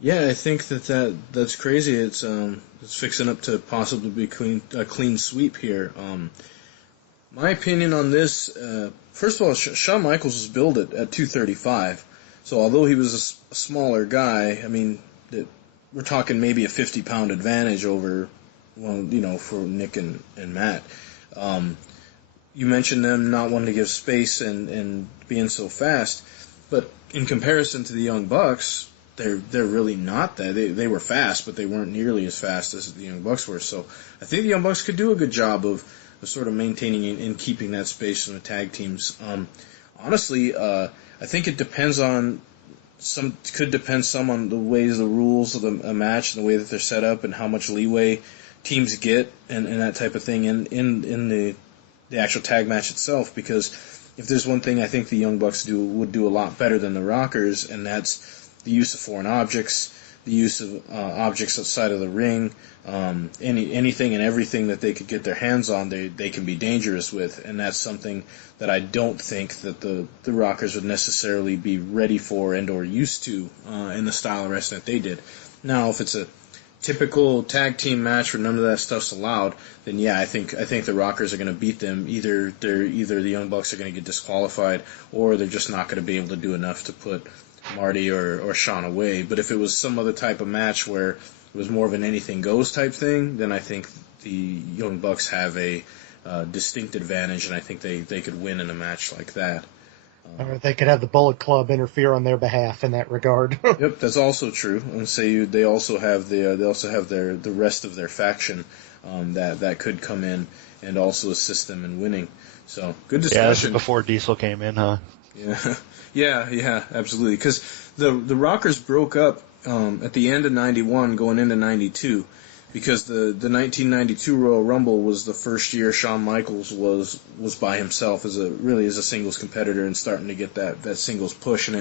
Yeah, I think that's crazy. It's fixing up to possibly be a clean sweep here. My opinion on this, first of all, Shawn Michaels was billed at 235. So although he was a smaller guy, I mean, we're talking maybe a 50-pound advantage over, well, for Nick and Matt. You mentioned them not wanting to give space and being so fast, but in comparison to the Young Bucks, they're really not that. They were fast, but they weren't nearly as fast as the Young Bucks were. So I think the Young Bucks could do a good job of sort of maintaining and keeping that space in the tag teams. Honestly, I think it depends on could depend some on the ways the rules of a match and the way that they're set up and how much leeway teams get and that type of thing in the actual tag match itself. Because if there's one thing I think the Young Bucks would do a lot better than the Rockers, and that's the use of foreign objects, the use of objects outside of the ring, anything and everything that they could get their hands on, they can be dangerous with, and that's something that I don't think that the Rockers would necessarily be ready for and or used to in the style of wrestling that they did. Now, if it's a typical tag team match where none of that stuff's allowed, then yeah, I think the Rockers are going to beat them. Either the Young Bucks are going to get disqualified, or they're just not going to be able to do enough to put Marty or Shawn away. But if it was some other type of match where it was more of an anything goes type thing, then I think the Young Bucks have a distinct advantage, and I think they could win in a match like that. Or they could have the Bullet Club interfere on their behalf in that regard. Yep, that's also true. And say they also have the rest of their faction that could come in and also assist them in winning. So good discussion. Yeah, this is before Diesel came in, huh? Yeah, absolutely. Because the Rockers broke up at the end of '91, going into '92, because the 1992 Royal Rumble was the first year Shawn Michaels was by himself as a singles competitor and starting to get that singles push, and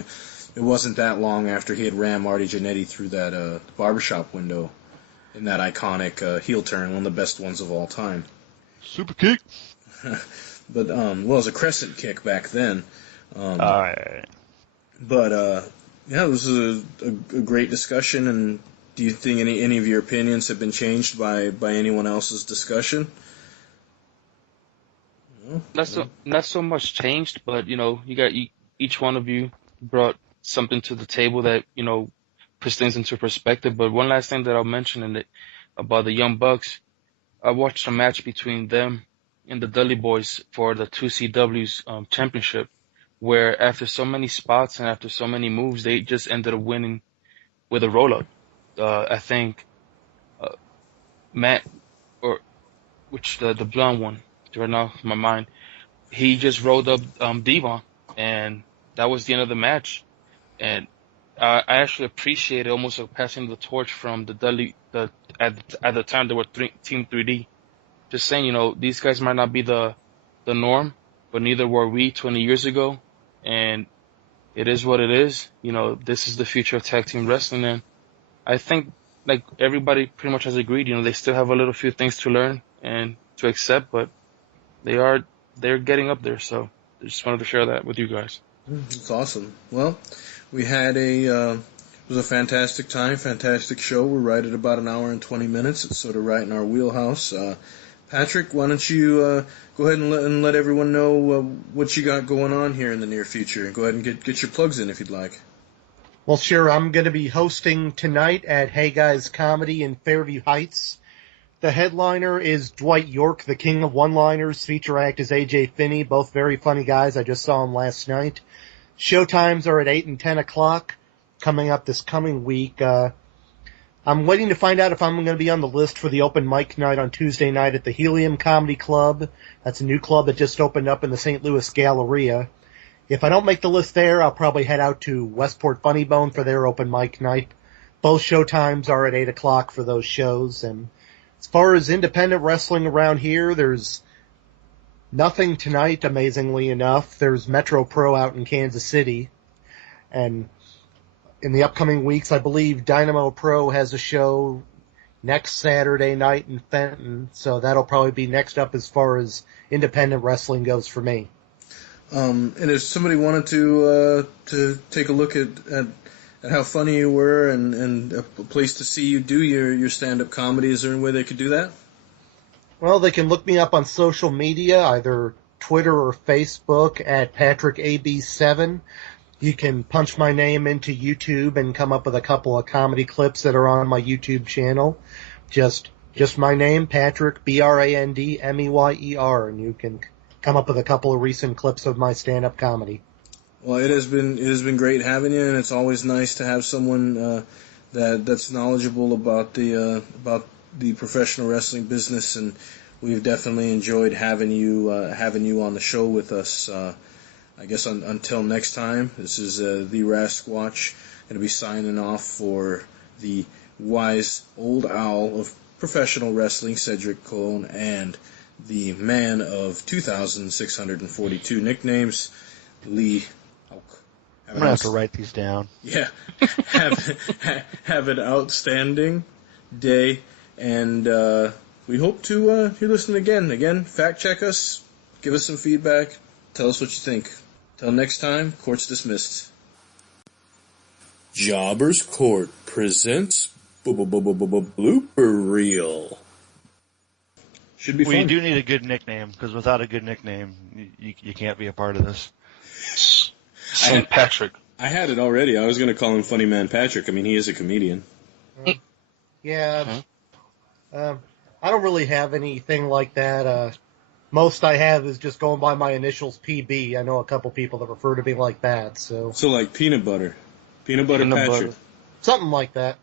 it wasn't that long after he had ran Marty Jannetty through that barbershop window in that iconic heel turn, one of the best ones of all time. Super kick. But it was a crescent kick back then. Alright. But yeah, this is a great discussion. And do you think any of your opinions have been changed by anyone else's discussion? No? Not so much changed, but you got each one of you brought something to the table that puts things into perspective. But one last thing that I'll mention about the Young Bucks, I watched a match between them and the Dudley Boys for the 2CW's championship, where after so many spots and after so many moves, they just ended up winning with a roll-up. I think Matt, or the blonde one, right now in my mind, he just rolled up Devon, and that was the end of the match. And I actually appreciated almost passing the torch from the Dudley. At the time they were Team 3D. Just saying, these guys might not be the norm, but neither were we 20 years ago, and it is what it is. This is the future of tag team wrestling, and I think, like everybody pretty much has agreed, they still have a few things to learn and to accept, but they're getting up there. So I just wanted to share that with you guys. That's awesome. Well, we had it was a fantastic time, fantastic show. We're right at about an hour and 20 minutes. It's sort of right in our wheelhouse. Patrick, why don't you go ahead and let everyone know what you got going on here in the near future, and go ahead and get your plugs in if you'd like. Well, sure. I'm going to be hosting tonight at Hey Guys Comedy in Fairview Heights. The headliner is Dwight York, the king of one-liners. Feature act is AJ Finney, both very funny guys. I just saw them last night. Showtimes are at 8 and 10 o'clock coming up this coming week. I'm waiting to find out if I'm going to be on the list for the open mic night on Tuesday night at the Helium Comedy Club. That's a new club that just opened up in the St. Louis Galleria. If I don't make the list there, I'll probably head out to Westport Funny Bone for their open mic night. Both showtimes are at 8 o'clock for those shows. And as far as independent wrestling around here, there's nothing tonight, amazingly enough. There's Metro Pro out in Kansas City. And in the upcoming weeks, I believe Dynamo Pro has a show next Saturday night in Fenton. So that'll probably be next up as far as independent wrestling goes for me. And if somebody wanted to take a look at how funny you were and a place to see you do your stand-up comedy. Is there any way they could do that? Well, they can look me up on social media, either Twitter or Facebook at PatrickAB7. You can punch my name into YouTube and come up with a couple of comedy clips that are on my YouTube channel. Just my name, Patrick, BRANDMEYER, and you can come up with a couple of recent clips of my stand-up comedy. Well, it has been great having you, and it's always nice to have someone that's knowledgeable about the professional wrestling business, and we've definitely enjoyed having you on the show with us. I guess until next time, this is the Rasquatch going to be signing off for the wise old owl of professional wrestling, Cedric Cone, and the man of 2,642 nicknames, Lee. I'm going to have to write these down. Yeah. Have an outstanding day, and we hope to hear listen again. Again, fact check us, give us some feedback, tell us what you think. Till next time, court's dismissed. Jobbers Court presents Blooper Reel. Should be fun. We do need a good nickname, because without a good nickname, you can't be a part of this. St. Patrick. I had it already. I was going to call him Funny Man Patrick. I mean, he is a comedian. Yeah. I don't really have anything like that. Most I have is just going by my initials, PB. I know a couple people that refer to me like that, so. So like peanut butter. Peanut butter Patrick. Butter. Something like that.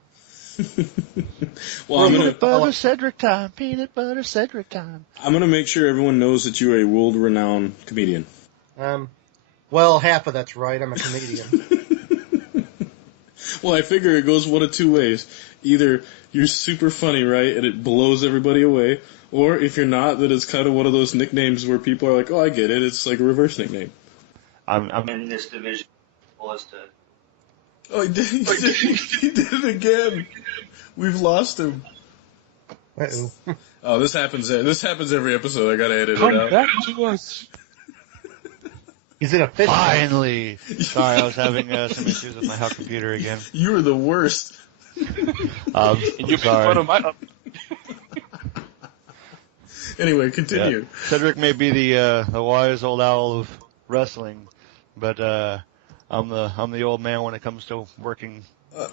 Well, Peanut butter Cedric time. Peanut butter Cedric time. I'm going to make sure everyone knows that you're a world-renowned comedian. Well, half of that's right. I'm a comedian. Well, I figure it goes one of two ways. Either you're super funny, right, and it blows everybody away, or if you're not, then it's kind of one of those nicknames where people are like, oh, I get it. It's like a reverse nickname. I'm in this division. Oh, he did it again. We've lost him. Uh-oh. Oh, this happens every episode. I gotta edit Come it out. back to us. He's in a fit. Finally! Sorry, I was having some issues with my house computer again. You were the worst. And you made fun of my. Anyway, continue. Yeah. Cedric may be the wise old owl of wrestling, but I'm the old man when it comes to working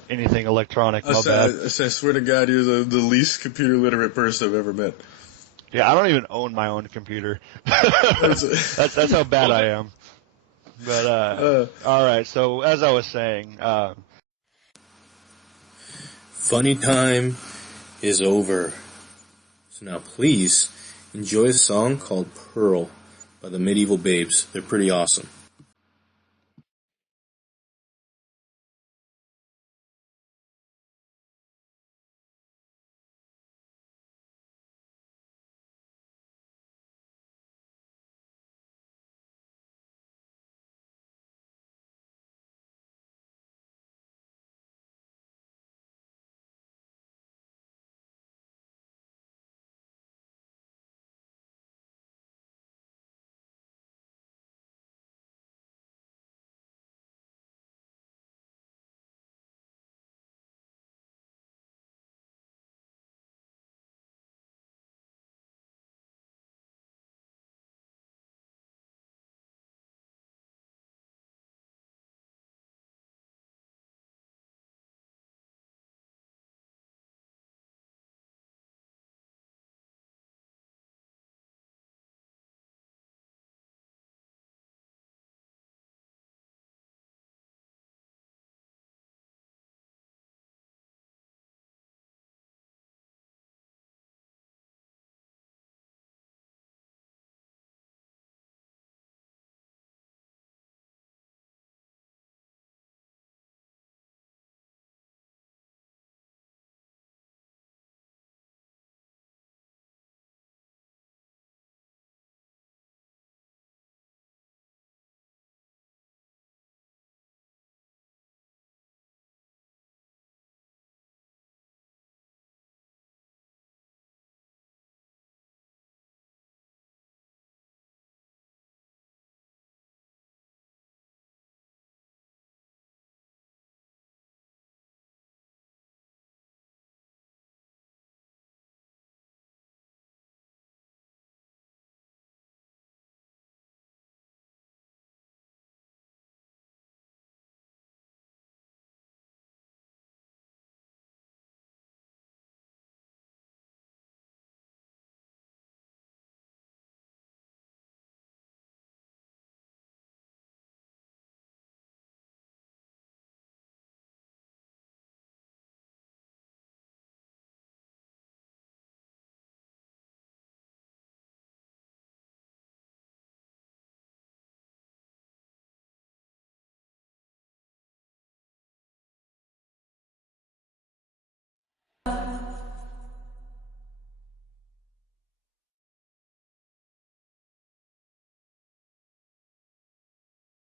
anything electronic. My bad. I swear to God, you're the least computer literate person I've ever met. Yeah, I don't even own my own computer. That's how bad I am. But all right. So as I was saying, funny time is over. So now please enjoy a song called Pearl by the Medieval Babes. They're pretty awesome.